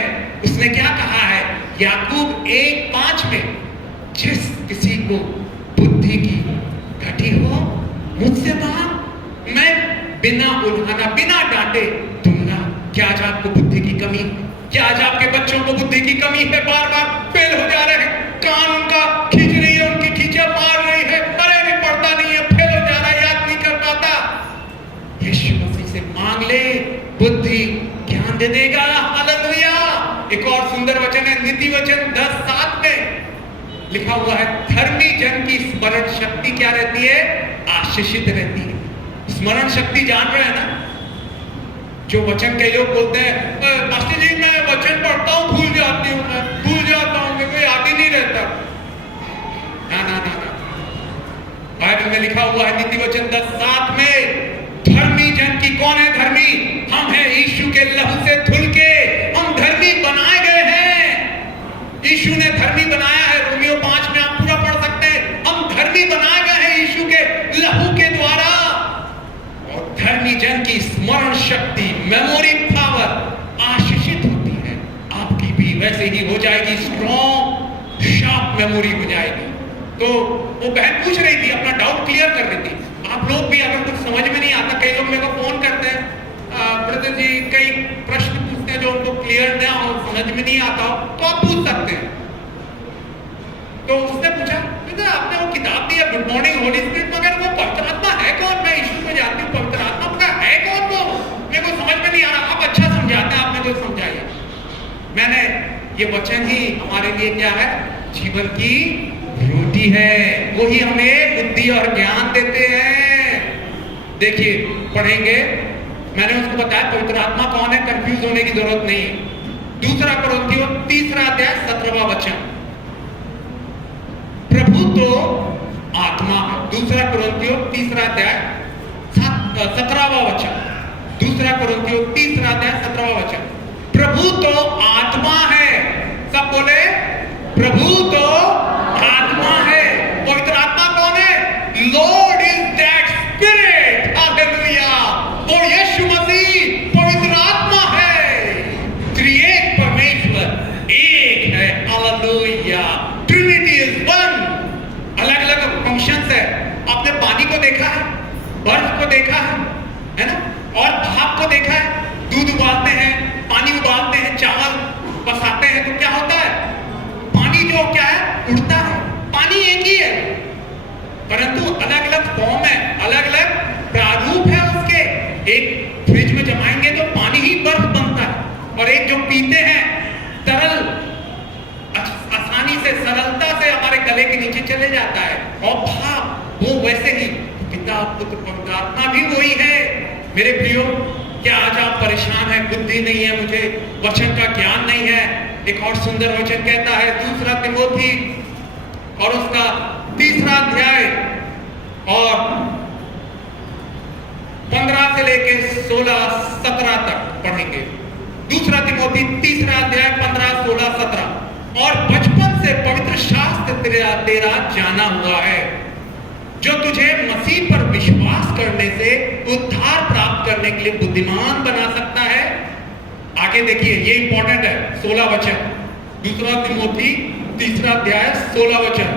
उसने क्या कहा है? याकूब 1:5 में, जिस किसी को बुद्धि की घटी हो मुझसे मांग, मैं बिना उल्हाना, बिना डांटे दूंगा। क्या आज आपको बुद्धि की कमी? क्या आज आपके बच्चों को बुद्धि की कमी है? बार बार फेल हो जा रहे हैं, कान उनका खींच रही है, उनकी खींचा मार रही है, परे भी पढ़ता नहीं है, फेल हो जा रहा है, याद नहीं कर पाता। यीशु मसीह से मांग ले, बुद्धि ज्ञान दे देगा। हालेलुया। एक और सुंदर वचन है, नीति वचन 10:7 में लिखा हुआ है, धर्मी जन की स्मरण शक्ति क्या रहती है? आशीषित रहती है। स्मरण शक्ति जान रहे हैं ना? जो वचन कई लोग बोलते हैं, पास्टर जी मैं वचन पढ़ता हूं, भूल जाती हूं, मैं भूल जाता हूं, मेरे को याद ही नहीं रहता। ना ना ना ना, बाइबल में लिखा हुआ है नीति वचन 10:7 में, धर्मी जन की, कौन है धर्मी? हम हैं यीशु के लहू से धुल के हम धर्मी बनाए गए हैं। यीशु ने धर्मी बनाया है। रोमियो 5 में आप पूरा पढ़ सकते हैं, हम धर्मी बनाए गए हैं यीशु के लहू के द्वारा। और धर्मी जन की स्मरण शक्ति, मेमोरी पावर आशीषित होती है। आपकी भी वैसे ही हो जाएगी, स्ट्रॉन्ग शार्प मेमोरी हो जाएगी। तो वो बहन पूछ रही थी, अपना डाउट क्लियर कर रही थी। आप लोग भी अगर कुछ समझ में नहीं आता, कई लोग मेरे को फोन करते हैं, ब्रदर जी कई प्रश्न पूछते हैं जो उनको क्लियर ना हो, समझ में नहीं आता हो, तो आप पूछ सकते हैं। तो उसने पूछा, आपने वो किताब दी है गुड मॉर्निंग होली स्पिरिट, मगर वो पवित्र आत्मा है कौन? मैं यीशु को जानती हूँ, पवित्र आत्मा का है कौन? वो मेरे को समझ में नहीं आ रहा। आप अच्छा समझाते हैं, आपने जो समझाया। मैंने ये वचन ही हमारे लिए क्या है? जीवन की रोटी है। वही हमें बुद्धि और ज्ञान देते हैं। देखिए, पढ़ेंगे, मैंने उसको बताया पवित्र आत्मा कौन है, कंफ्यूज होने की जरूरत नहीं है। 2 कुरिन्थियों 3:17 वचन, प्रभु तो आत्मा है। 2 कुरिन्थियों 3:17 वचन, 2 कुरिन्थियों 3:17 वचन, प्रभु तो आत्मा है। सब बोले, प्रभु तो आत्मा है। पवित्र आत्मा कौन है? Lord is that spirit. Hallelujah. और यीशु मसीह पवित्र आत्मा है। त्रिएक परमेश्वर एक है। हालेलुया। Trinity is one. अलग अलग फंक्शंस है। आपने पानी को देखा है, बर्फ को देखा है ना, और भाप को देखा है। दूध उबालते हैं, पानी उबालते हैं, चावल बसाते हैं, तो क्या होता है? पानी जो क्या है? उड़ता है। तले के नीचे चले जाता है। और भाव वो वैसे ही पिता पुत्र पवित्र आत्मा भी वही है। मेरे प्रियो, क्या आज आप परेशान हैं? बुद्धि नहीं है, मुझे वचन का ज्ञान नहीं है। एक और सुंदर वचन कहता है 2 तिमोथी और उसका 3 अध्याय और 15 से लेके 16-17 तक पढ़ेंगे। 2 तिमोथी 3 अध्याय 15, 16, 17। और बचपन से पवित्र शास्त्र तेरा जाना हुआ है, जो तुझे मसीह पर विश्वास करने से उद्धार प्राप्त करने के लिए बुद्धिमान बना सकता है। आगे देखिए, ये इंपॉर्टेंट है, 16 वचन, 2 तिमोथी 3 अध्याय 16 वचन।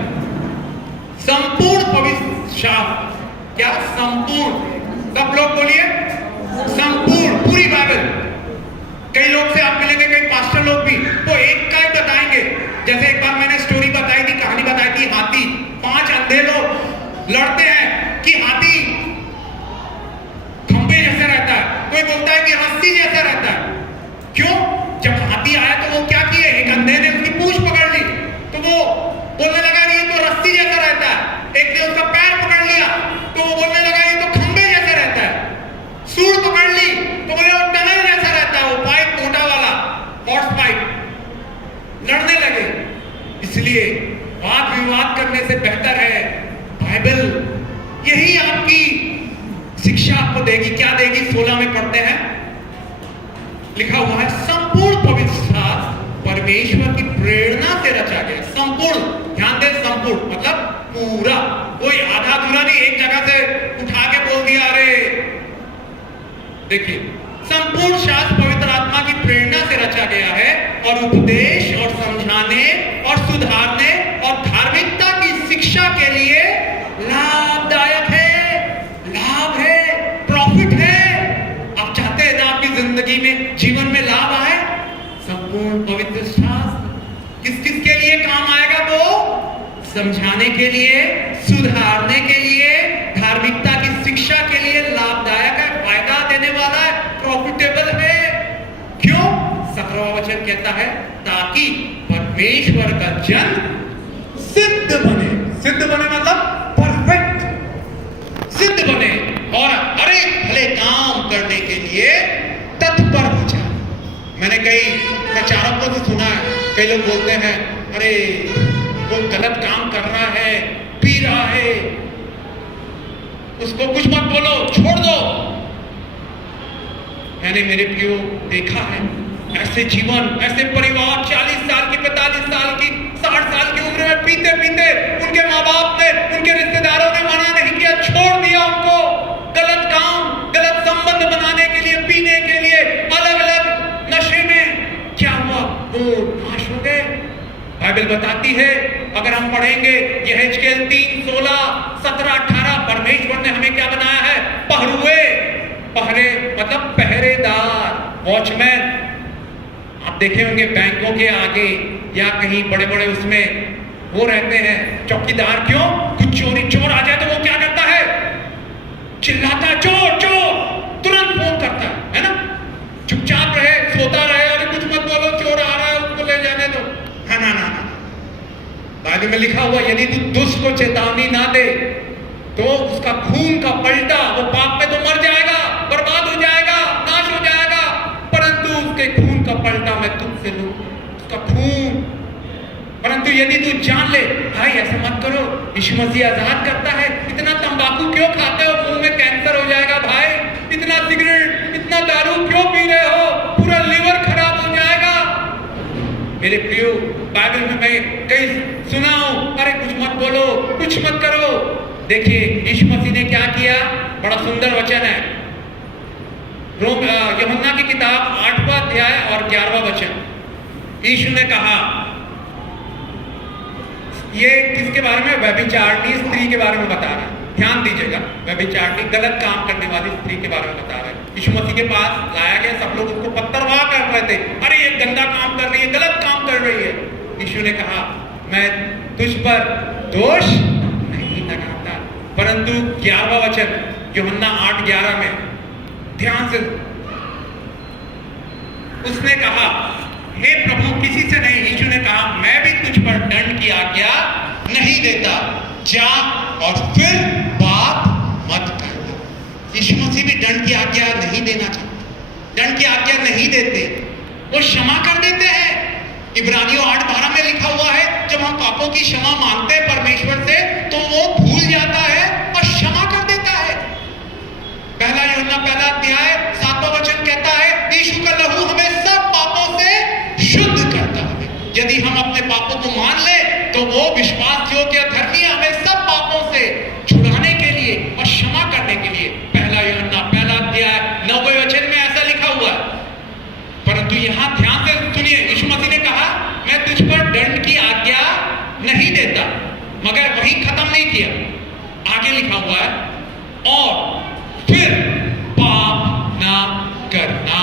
संपूर्ण पवित्र शास्त्र, क्या संपूर्ण? सब लोग बोलिए संपूर्ण, पूरी बाइबल। कई लोग से आप मिलेंगे, कई पास्टर लोग भी, वो एक का ही बताएंगे। जैसे एक बार मैंने स्टोरी बताई थी, कहानी बताई थी, हाथी 5 अंधे लोग लड़ते हैं कि हाथी खंबे जैसा रहता है, कोई बोलता है कि रस्सी जैसा रहता है। क्यों? जब हाथी आया तो वो क्या किए, एक अंधे ने उसकी पूंछ पकड़ ली, तो वो बोलने लगा ये तो रस्सी जैसा रहता है। एक ने उसका पैर पकड़ लिया, तो वो बोलने लगा ये तो खंबे जैसा रहता है। सूंड पकड़ ली, तो बोले वो टनल जैसा रहता है, वो पाइप मोटा वाला, हॉर्स पाइप। लड़ने लगे। इसलिए वाद विवाद करने से बेहतर है बाइबल यही आपकी शिक्षा आपको देगी। क्या देगी? 16 में पढ़ते हैं, लिखा हुआ है संपूर्ण पवित्र शास्त्र परमेश्वर की प्रेरणा से रचा गया। संपूर्ण, ध्यान दें, संपूर्ण मतलब पूरा, कोई आधा अधूरा नहीं, एक जगह से उठा के बोल दिया। अरे देखिए, संपूर्ण शास्त्र पवित्र आत्मा की प्रेरणा से रचा गया है और उपदेश और समझाने और सुधारने और धार्मिकता की शिक्षा के लिए लाभदायक है, लाभ है, प्रॉफिट है। आप चाहते हैं ना आपकी जिंदगी में, जीवन में लाभ आए? संपूर्ण पवित्र शास्त्र किस किस के लिए काम आएगा? वो समझाने के लिए, सुधारने के लिए, धार्मिकता की शिक्षा के लिए लाभदायक है, फायदा देने वाला है, प्रॉफिटेबल है। क्यों? 17वां वचन कहता है ताकि परमेश्वर का जन सिद्ध बने। सिद्ध बने मतलब परफेक्ट, सिद्ध बने और हर एक भले काम करने के लिए तत्पर हो जाए। मैंने कई प्रचारकों से सुना है, कई लोग बोलते हैं अरे वो गलत काम कर रहा है, पी रहा है, उसको कुछ मत बोलो, छोड़ दो। मैंने मेरे प्रियो देखा है ऐसे जीवन, ऐसे परिवार 40 साल की, 45 साल की, 60 साल की उम्र में पीते पीते उनके माँ बाप ने, उनके रिश्तेदारों ने मना नहीं किया, छोड़ दिया उनको। गलत काम, गलत संबंध बनाने के लिए, पीने के लिए, अलग अलग नशे में क्या हुआ? वो नाश हो गए। बाइबल बताती है, अगर हम पढ़ेंगे यहेजकेल 3, 16, 17, 18, परमेश्वर ने हमें क्या बनाया है? पहरुए, पहरे मतलब पहरेदार, वॉचमैन। आप देखे होंगे बैंकों के आगे या कहीं बड़े बड़े उसमें वो रहते हैं चौकीदार। क्यों? कुछ चोर आ जाए तो वो क्या करता है? चिल्लाता है चोर चोर, तुरंत फोन करता है ना? चुपचाप रहे, सोता रहे, अरे कुछ मत बोलो, चोर आ रहा है, उसको ले जाने दो। ना ना ना, बाइबल में लिखा हुआ यदि तू दुष्ट को चेतावनी ना दे तो उसका खून का पलटा, वो पाप में तो मर जाएगा, बर्बाद हो जाएगा, नाश हो जाएगा, परंतु उसके खून का पलटा मैं तुझसे लूं, उसका खून। परंतु यदि तू जान ले भाई ऐसा मत करो, यीशु मसीह आजाद करता है, इतना तंबाकू क्यों खाते हो? मुंह में कैंसर हो जाएगा भाई। इतना सिगरेट, इतना दारू क्यों पी रहे हो? पूरा लीवर खराब हो जाएगा। मेरे प्रियो, बाइबल में मैं कई सुनाऊं, अरे कुछ मत बोलो, कुछ मत करो। देखिए यीशु मसीह ने क्या किया, बड़ा सुंदर वचन है, यूहन्ना की किताब 8वां अध्याय और 11वां वचन। यीशु ने कहा, ये किसके बारे में? व्यभिचारिणी स्त्री के बारे में बता रहा है। ध्यान दीजिएगा, व्यभिचारिणी गलत काम करने वाली स्त्री के बारे में बता रहा है। यीशु मसीह के पास लाया गया, सब लोग उसको पत्थरवाह कर रहे थे, अरे ये गंदा काम कर रही है, गलत काम कर रही है। यीशु ने कहा मैं तुझ पर दोष नहीं लगाता, परंतु 11वां वचन यूहन्ना 8:11 में ध्यान से, उसने कहा हे प्रभु किसी से नहीं, यीशु ने कहा मैं भी तुझ पर दंड की आज्ञा नहीं जा और फिर पाप मत करना। यीशु मसीह भी दंड की आज्ञा नहीं देना चाहते, दंड की आज्ञा नहीं देते, वो क्षमा कर देते हैं। इब्रानियों 8:12 में लिखा हुआ है, जब हम पापों की क्षमा मांगते हैं परमेश्वर से तो वो भूल जाता है और क्षमा कर देता है। पहला यूहन्ना 1:7 कहता है, यीशु का लहू हमें सब पापों से शुद्ध करता है। यदि हम अपने पापों को मान ले तो वो विश्वास योग्य धर्मी हमें सब पापों से छुड़ाने के लिए और क्षमा करने के लिए। पहला यूहन्ना 1:9 में ऐसा लिखा हुआ है। परंतु यहां ध्यान से सुनिए, यीशु मसीह ने कहा, मैं तुझ पर दंड की आज्ञा नहीं देता, मगर वही खत्म नहीं किया, आगे लिखा हुआ है, और फिर पाप ना करना।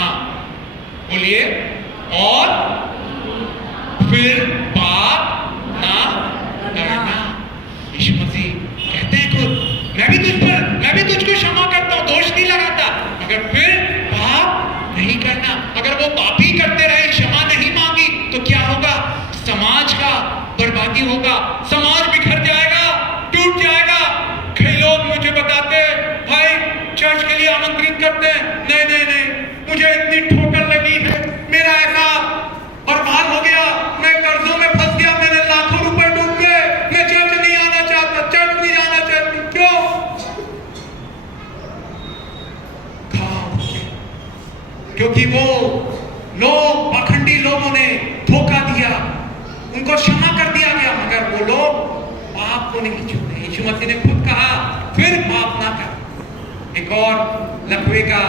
बोलिए, और फिर पाप ना करना। यीशु मसीह कहते हैं खुद, मैं भी तुझको क्षमा करता हूं, दोष नहीं लगाता, मगर फिर पाप नहीं करना। अगर वो पाप ही करते रहे, क्षमा नहीं मांगी, तो क्या होगा? समाज का बर्बादी होगा, समाज बिखर जाएगा, टूट जाएगा। कई लोग मुझे बताते हैं, भाई चर्च के लिए आमंत्रित करते हैं, नहीं, मुझे इतनी ठोकर लगी है, मेरा ऐसा बर्बाद हो गया, मैं कर्जों में फंस गया, मेरे लाखों रुपए डूब गए, मैं चर्च नहीं आना चाहता, चर्च नहीं जाना चाहती। क्यों? क्योंकि वो लोग, पाखंडी लोगों ने धोखा दिया, उनको क्षमा कर दिया गया, मगर वो लोग पाप को नहीं छोड़े। यीशु मसीह ने खुद कहा, फिर पाप ना कर। एक और लकवे का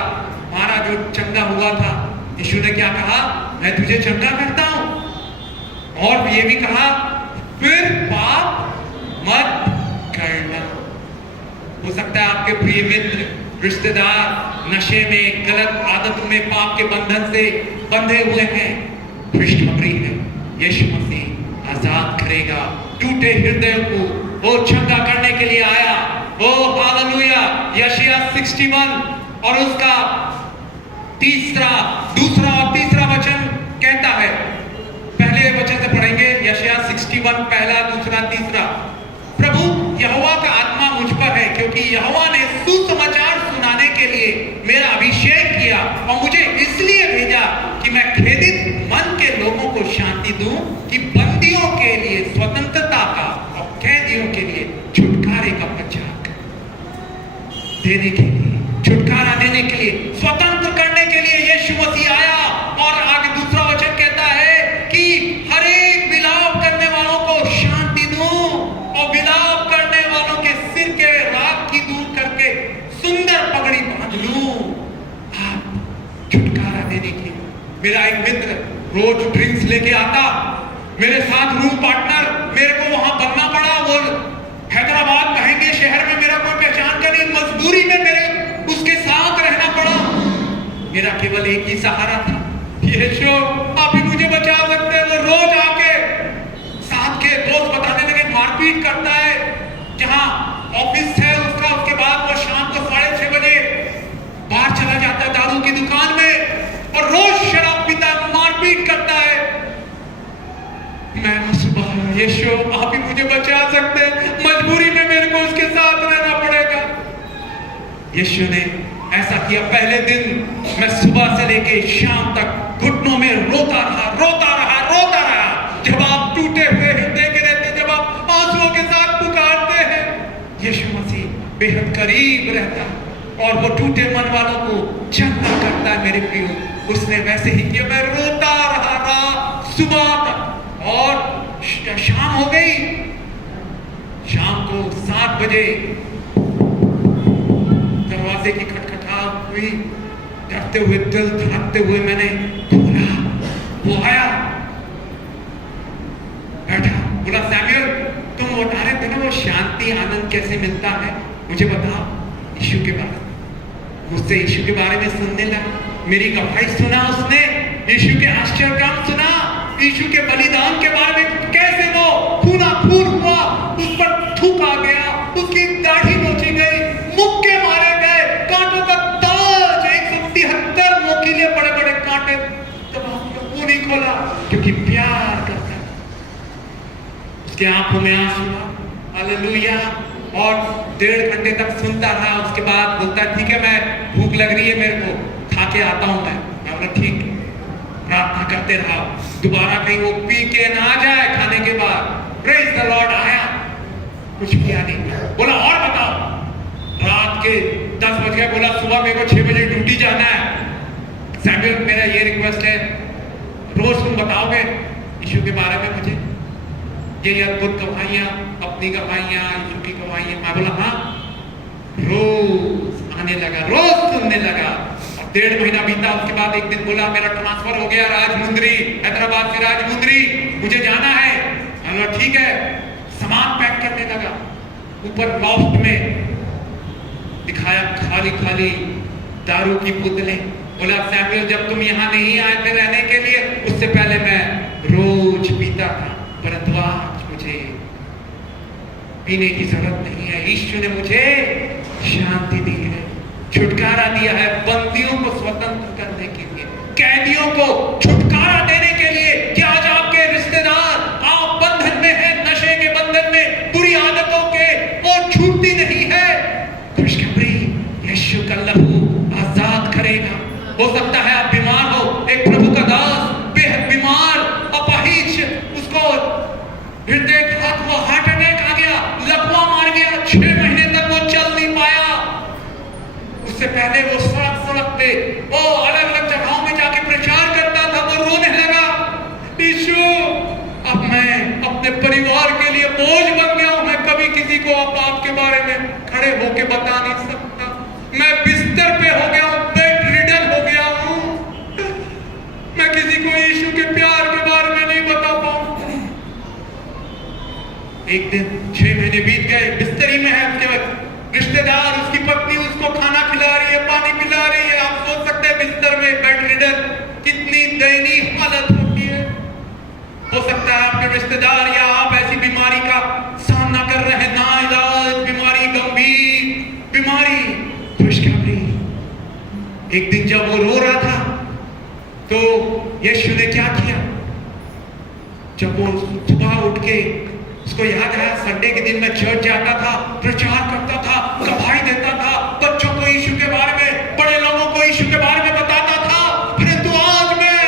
मारा जो चंगा हुआ था, यीशु ने क्या कहा? मैं तुझे चंगा करता हूं। और ये भी कहा, फिर पाप मत करना। हो सकता है आपके प्रिय मित्र, रिश्तेदार नशे में, गलत आदतों में, पाप के बंधन से बंधे हुए हैं। खुशखबरी है, यीशु मसीह आजाद करेगा टूटे हृदय को, वो चंगा करने के लिए आया। ओ हालेलुया। यशायाह 61 और उसका दूसरा और तीसरा वचन कहता है, पहले वचन से पढ़ेंगे, यशायाह 61 पहला, दूसरा, तीसरा। प्रभु यहोवा का आत्मा मुझ पर है, क्योंकि यहोवा ने सुसमाचार सुनाने के लिए मेरा अभिषेक किया और मुझे इसलिए भेजा कि मैं खेदित मन के लोगों को शांति दूं, कि बंदियों के लिए स्वतंत्रता का और कैदियों के लिए छुटकारे का प्रचार देने के लिए, छुटकारा देने के लिए, स्वतंत्र करने के लिए यीशु मसीह आया। और आगे दूसरा वचन कहता है कि हर एक विलाप करने वालों को शांति दूं और विलाप करने वालों के सिर के राख की दूर करके सुंदर पगड़ी बांध लूं। आप छुटकारा देने के लिए। मेरा एक मित्र रोज ड्रिंक्स लेके आता, मेरे साथ रूम पार्टनर, मेरे को वहां बनना पड़ा। वो हैदराबाद महंगे शहर में, मेरा कोई पहचान का नहीं, मजबूरी में मेरे उसके साथ रहना पड़ा। मेरा केवल एक ही सहारा था, यीशु आप ही मुझे बचा सकते हैं। वो रोज आके साथ के दोस्त बताने लगे, मारपीट करता है, जहां ऑफिस है उसका, उसके बाद वो शाम को 6:30 बजे बाहर चला जाता है दारू की दुकान में और रोज शराब पीता, मारपीट करता है। मैं सुबह, यीशु आप ही मुझे बचा सकते हैं, मजबूरी में मेरे को उसके साथ रहना पड़ेगा। यीशु ने ऐसा किया। पहले दिन मैं सुबह से लेके शाम तक घुटनों में रोता रहा। जब आप टूटे हुए हृदय के रहते, जब आप आंसुओं के साथ पुकारते हैं, यीशु मसीह बेहद करीब रहता है और वो टूटे मन वालों को चंगा करता है। मेरे प्रियो, उसने वैसे ही किया। मैं रोता रहा सुबह तक, और शाम हो गई। शाम को 7 बजे दरवाजे की खटखटाहट हुई। डरते हुए, दिल धड़कते हुए मैंने खोला। वो आया, बैठा, बोला, सैमुअल तुम बता रहे थे ना वो शांति आनंद कैसे मिलता है, मुझे बताओ यीशु के बारे में। मुझसे यीशु के बारे में सुनने लगा। मेरी गवाही सुना उसने, यीशु के आश्चर्य काम सुना, यीशु के बलिदान के बारे में, कैसे वो खून हुआ, उस पर थूका गया, उसकी दाढ़ी नोची गई, मुक्के मारे गए, कांटों का ताज, 173 नोकीले बड़े बड़े कांटे, तब वो नहीं खोला क्योंकि प्यार करता है। उसके आंखों में आंसू हालेलुया। और 1.5 घंटे तक सुनता रहा। उसके बाद बोलता ठीक है, मैं भूख लग रही है मेरे को, खा के आता हूं मैं बोला ठीक। प्रार्थना करते रहा, दोबारा कहीं वो पी के ना आ जाए खाने के बाद। Praise the Lord. आया, कुछ किया नहीं। बोला और बताओ। रात के 10 बज गए। बोला सुबह मेरे को 6 बजे ड्यूटी जाना है। सैमुअल, मेरा ये रिक्वेस्ट है, रोज तुम बताओगे यीशु के बारे में मुझे, ये अद्भुत गवाहियां, अपनी गवाहियां, यीशु की गवाहियां। मैं बोला हाँ। रोज आने लगा, रोज सुनने लगा। और 1.5 महीना बीता। उसके बाद एक दिन बोला मेरा ट्रांसफर हो गया राजमुंद्री, हैदराबाद से राजमुंद्री, मुझे जाना है। मैं बोला ठीक है। सामान पैक करने लगा। ऊपर लॉफ्ट में दिखाया खाली खाली दारू की बोतलें। बोला सैमुअल, जब तुम यहाँ नहीं आए थे रहने के लिए, उससे पहले मैं रोज पीता था, परंतु आज मुझे पीने की जरूरत नहीं है। यीशु ने मुझे शांति दी है, छुटकारा दिया है, बंदियों को स्वतंत्र करने के लिए, कैदियों को छुटकारा देने के लिए। कि आज आपके रिश्तेदार आप बंधन में हैं, नशे के बंधन में, बुरी आदतों के, वो छूटती नहीं है। खुशखबरी, यीशु का लहू आजाद करेगा। हो सकता है आप बीमार हो, एक प्रभु का दास बेहद बीमार, अपाहिज, उसको हृदय घात, वो हार्ट अटैक आ गया, लकवा मार गया, 6 महीने तक वो चल नहीं पाया। उससे पहले वो सड़क पे वो अलग अलग जगहों में जाके प्रचार करता था। वो रोने लगा, यीशु अब मैं अपने परिवार के लिए बोझ बन गया हूं। मैं कभी किसी को अब आपके बारे में खड़े होके बता नहीं सकता। मैं बिस्तर पे हो गया हूं, बेड रिडन हो गया हूं। मैं किसी को यीशु के प्यार के बारे में नहीं बता पाऊंगा। एक दिन 6 महीने बीत गए, बिस्तरी में है उसके रिश्तेदार, उसकी पत्नी उसको खाना खिला रही है, पानी पिला रही है। आप सोच सकते हैं बिस्तर में बेड रिडन कितनी दयनीय हालत होती है। हो सकता है आपके रिश्तेदार या आप ऐसी बीमारी का सामना कर रहे हैं, नाइलाज बीमारी, गंभीर बीमारी। खुशखबरी, एक दिन जब वो रो रहा था तो यीशु ने क्या किया? जब वो सुबह उठ के, उसको याद आया संडे के दिन मैं चर्च जाता था, प्रचार करता था, गवाही देता था, बच्चों को यीशु के बारे में, बड़े लोगों को यीशु के बारे में बताता था, परंतु आज मैं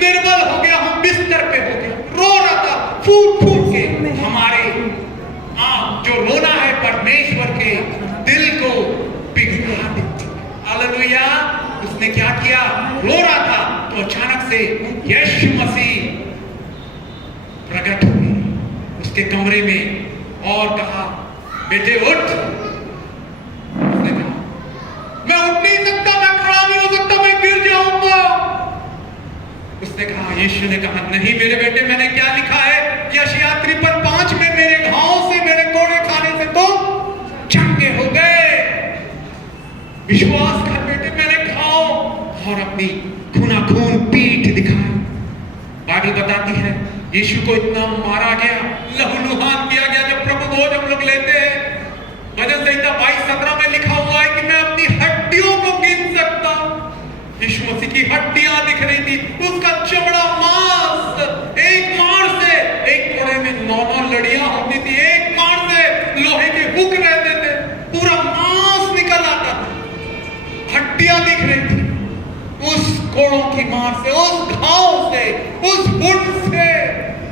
निर्बल हो गया हूं, बिस्तर पे हो गया, रो रहा था फूट फूट के। हमारे जो रोना है परमेश्वर के दिल को पिघला देती है। हालेलुया। उसने क्या किया? रो रहा था तो अचानक से यीशु मसीह प्रकट हुए उसके कमरे में और कहा, बेटे उठ। उसने कहा, मैं उठ नहीं सकता, मैं खड़ा नहीं हो सकता, मैं गिर जाऊंगा। उसने कहा, यीशु ने कहा, नहीं मेरे बेटे, मैंने क्या लिखा है? यशायाह 53:5 में, मेरे घाव से, मेरे कोड़े खाने से तो चंगे हो गए। विश्वास कर बेटे, मैंने घाव और अपनी खूना खून पीठ दिखाई। बाइबल बताती है यीशु को इतना मारा गया, लहूलुहान किया गया। जब प्रभु भोज हम लोग लेते हैं, भजन संहिता 22:17 में लिखा हुआ है कि मैं अपनी हड्डियों को गिन सकता। यीशु मसीह की हड्डियां दिख रही थी, उसका चमड़ा, मांस, एक मार से, एक कोड़े में 9 लड़ियां होती थी, एक मार से लोहे के हुक रहते थे, पूरा मांस निकल आता था, हड्डियां दिख रही थी। उस कोड़ों की मार से, उस घाव से, उस वुंड से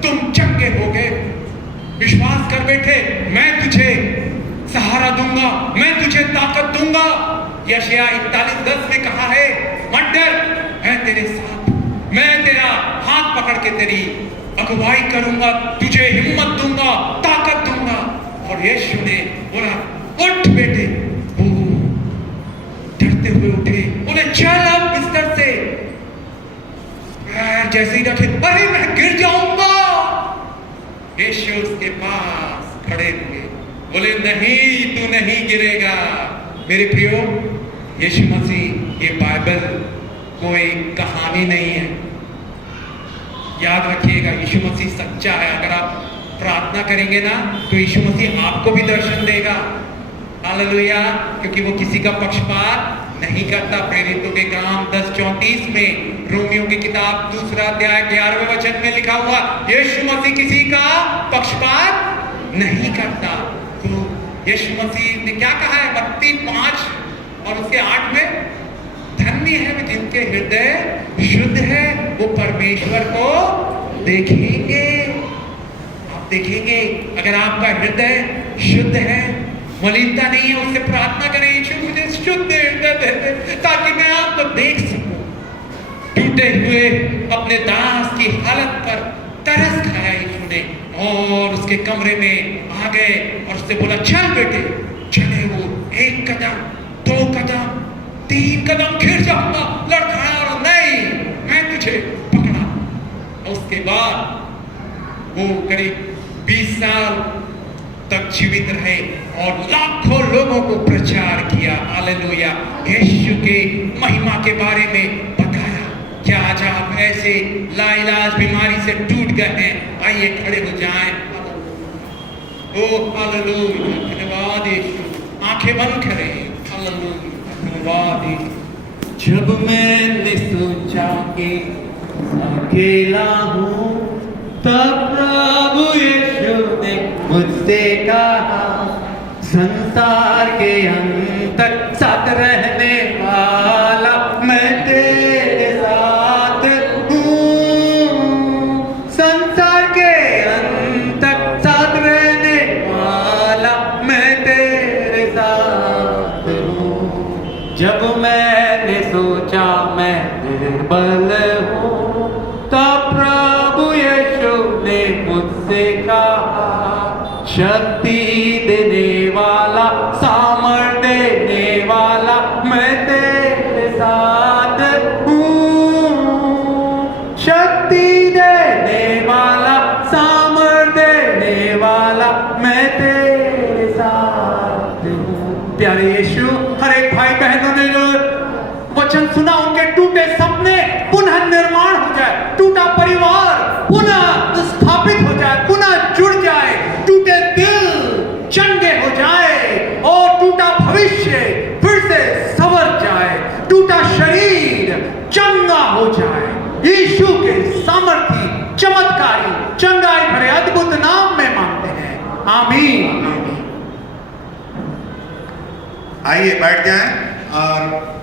तुम चंगे हो गए। विश्वास कर बेटे, मैं तुझे सहारा दूंगा, मैं तुझे ताकत दूंगा। यशायाह 41:10 में कहा है, मत डर, मैं तेरे साथ, मैं तेरा हाथ पकड़ के तेरी अगुवाई करूंगा, तुझे हिम्मत दूंगा, ताकत दूंगा। और यीशु ने बोला, उठ बेटे। डरते हुए उठे, बोले चल अब बिस्तर से। जैसे ही रखे, अरे मैं गिर जाऊंगा। यीशु उसके पास खड़े हुए, बोले नहीं, तू नहीं गिरेगा। मेरे प्रियो, यीशु मसीह, ये बाइबल कोई कहानी नहीं है। याद रखिएगा, यीशु मसीह सच्चा है। अगर आप प्रार्थना करेंगे ना, तो यीशु मसीह आपको भी दर्शन देगा। हालेलुया। क्योंकि वो किसी का पक्षपात नहीं करता। प्रेरितों के काम 10:34 में, रोमियो की किताब 2 अध्याय 11वें वचन में लिखा हुआ, यीशु मसीह किसी का पक्षपात नहीं करता। तो यीशु मसीह ने क्या कहा है मत्ती 5 और उसके 8 में, धन्य है वे जिनके हृदय शुद्ध है, वो परमेश्वर को देखेंगे। आप देखेंगे अगर आपका हृदय शुद्ध है, मलिनता नहीं है, उससे प्रार्थना करें, यीशु मुझे शुद्ध हृदय दे दे ताकि मैं आपको देख सकूं। टूटे हुए अपने दास की हालत पर तरस खाया यीशु ने और उसके कमरे में आ गए और उससे बोला चल बेटे। चले वो 1 कदम, 2 कदम, 3 कदम फिर जाऊंगा। लड़खड़ा और नहीं, मैं तुझे पकड़ा। और उसके बाद वो करीब 20 साल तक जीवित रहे और लाखों लोगों को प्रचार किया। हालेलुया। यीशु के महिमा के बारे में बताया। क्या आज आप ऐसे लाइलाज बीमारी से टूट गए हैं? आइए खड़े हो जाएं। ओ हालेलुया, धन्यवाद यीशु। आंखें बंद करें। हालेलुया, धन्यवाद यीशु। जब मैंने सोचा कि अकेला हूँ, तब प्रभु यीशु ने मुझसे कहा, संसार के अंत तक साथ रहने वाला मैं तेरे साथ हूँ। संसार के अंत तक साथ रहने वाला मैं तेरे साथ हूँ। जब मैंने सोचा मैं निर्बल हूँ, तब प्रभु यीशु ने मुझसे कहा, शक्ति देने वाला, सामर्थ देने वाला मैं तेरे साथ हूँ। शक्ति देने वाला, सामर्थ देने वाला मैं तेरे साथ हूँ। प्यारे यीशु, हर एक भाई बहनों ने जो वचन सुना, उनके टूटे सपने पुनः निर्माण हो जाए, टूटा परिवार पुनः स्थापित हो जाए, पुनः जुड़ जाए, टूटे दिल चंगे हो जाए और टूटा भविष्य फिर से संवर जाए, टूटा शरीर चंगा हो जाए। यीशु के सामर्थी, चमत्कारी, चंगाई भरे अद्भुत नाम में मांगते हैं, आमीन। आइए बैठ जाएं और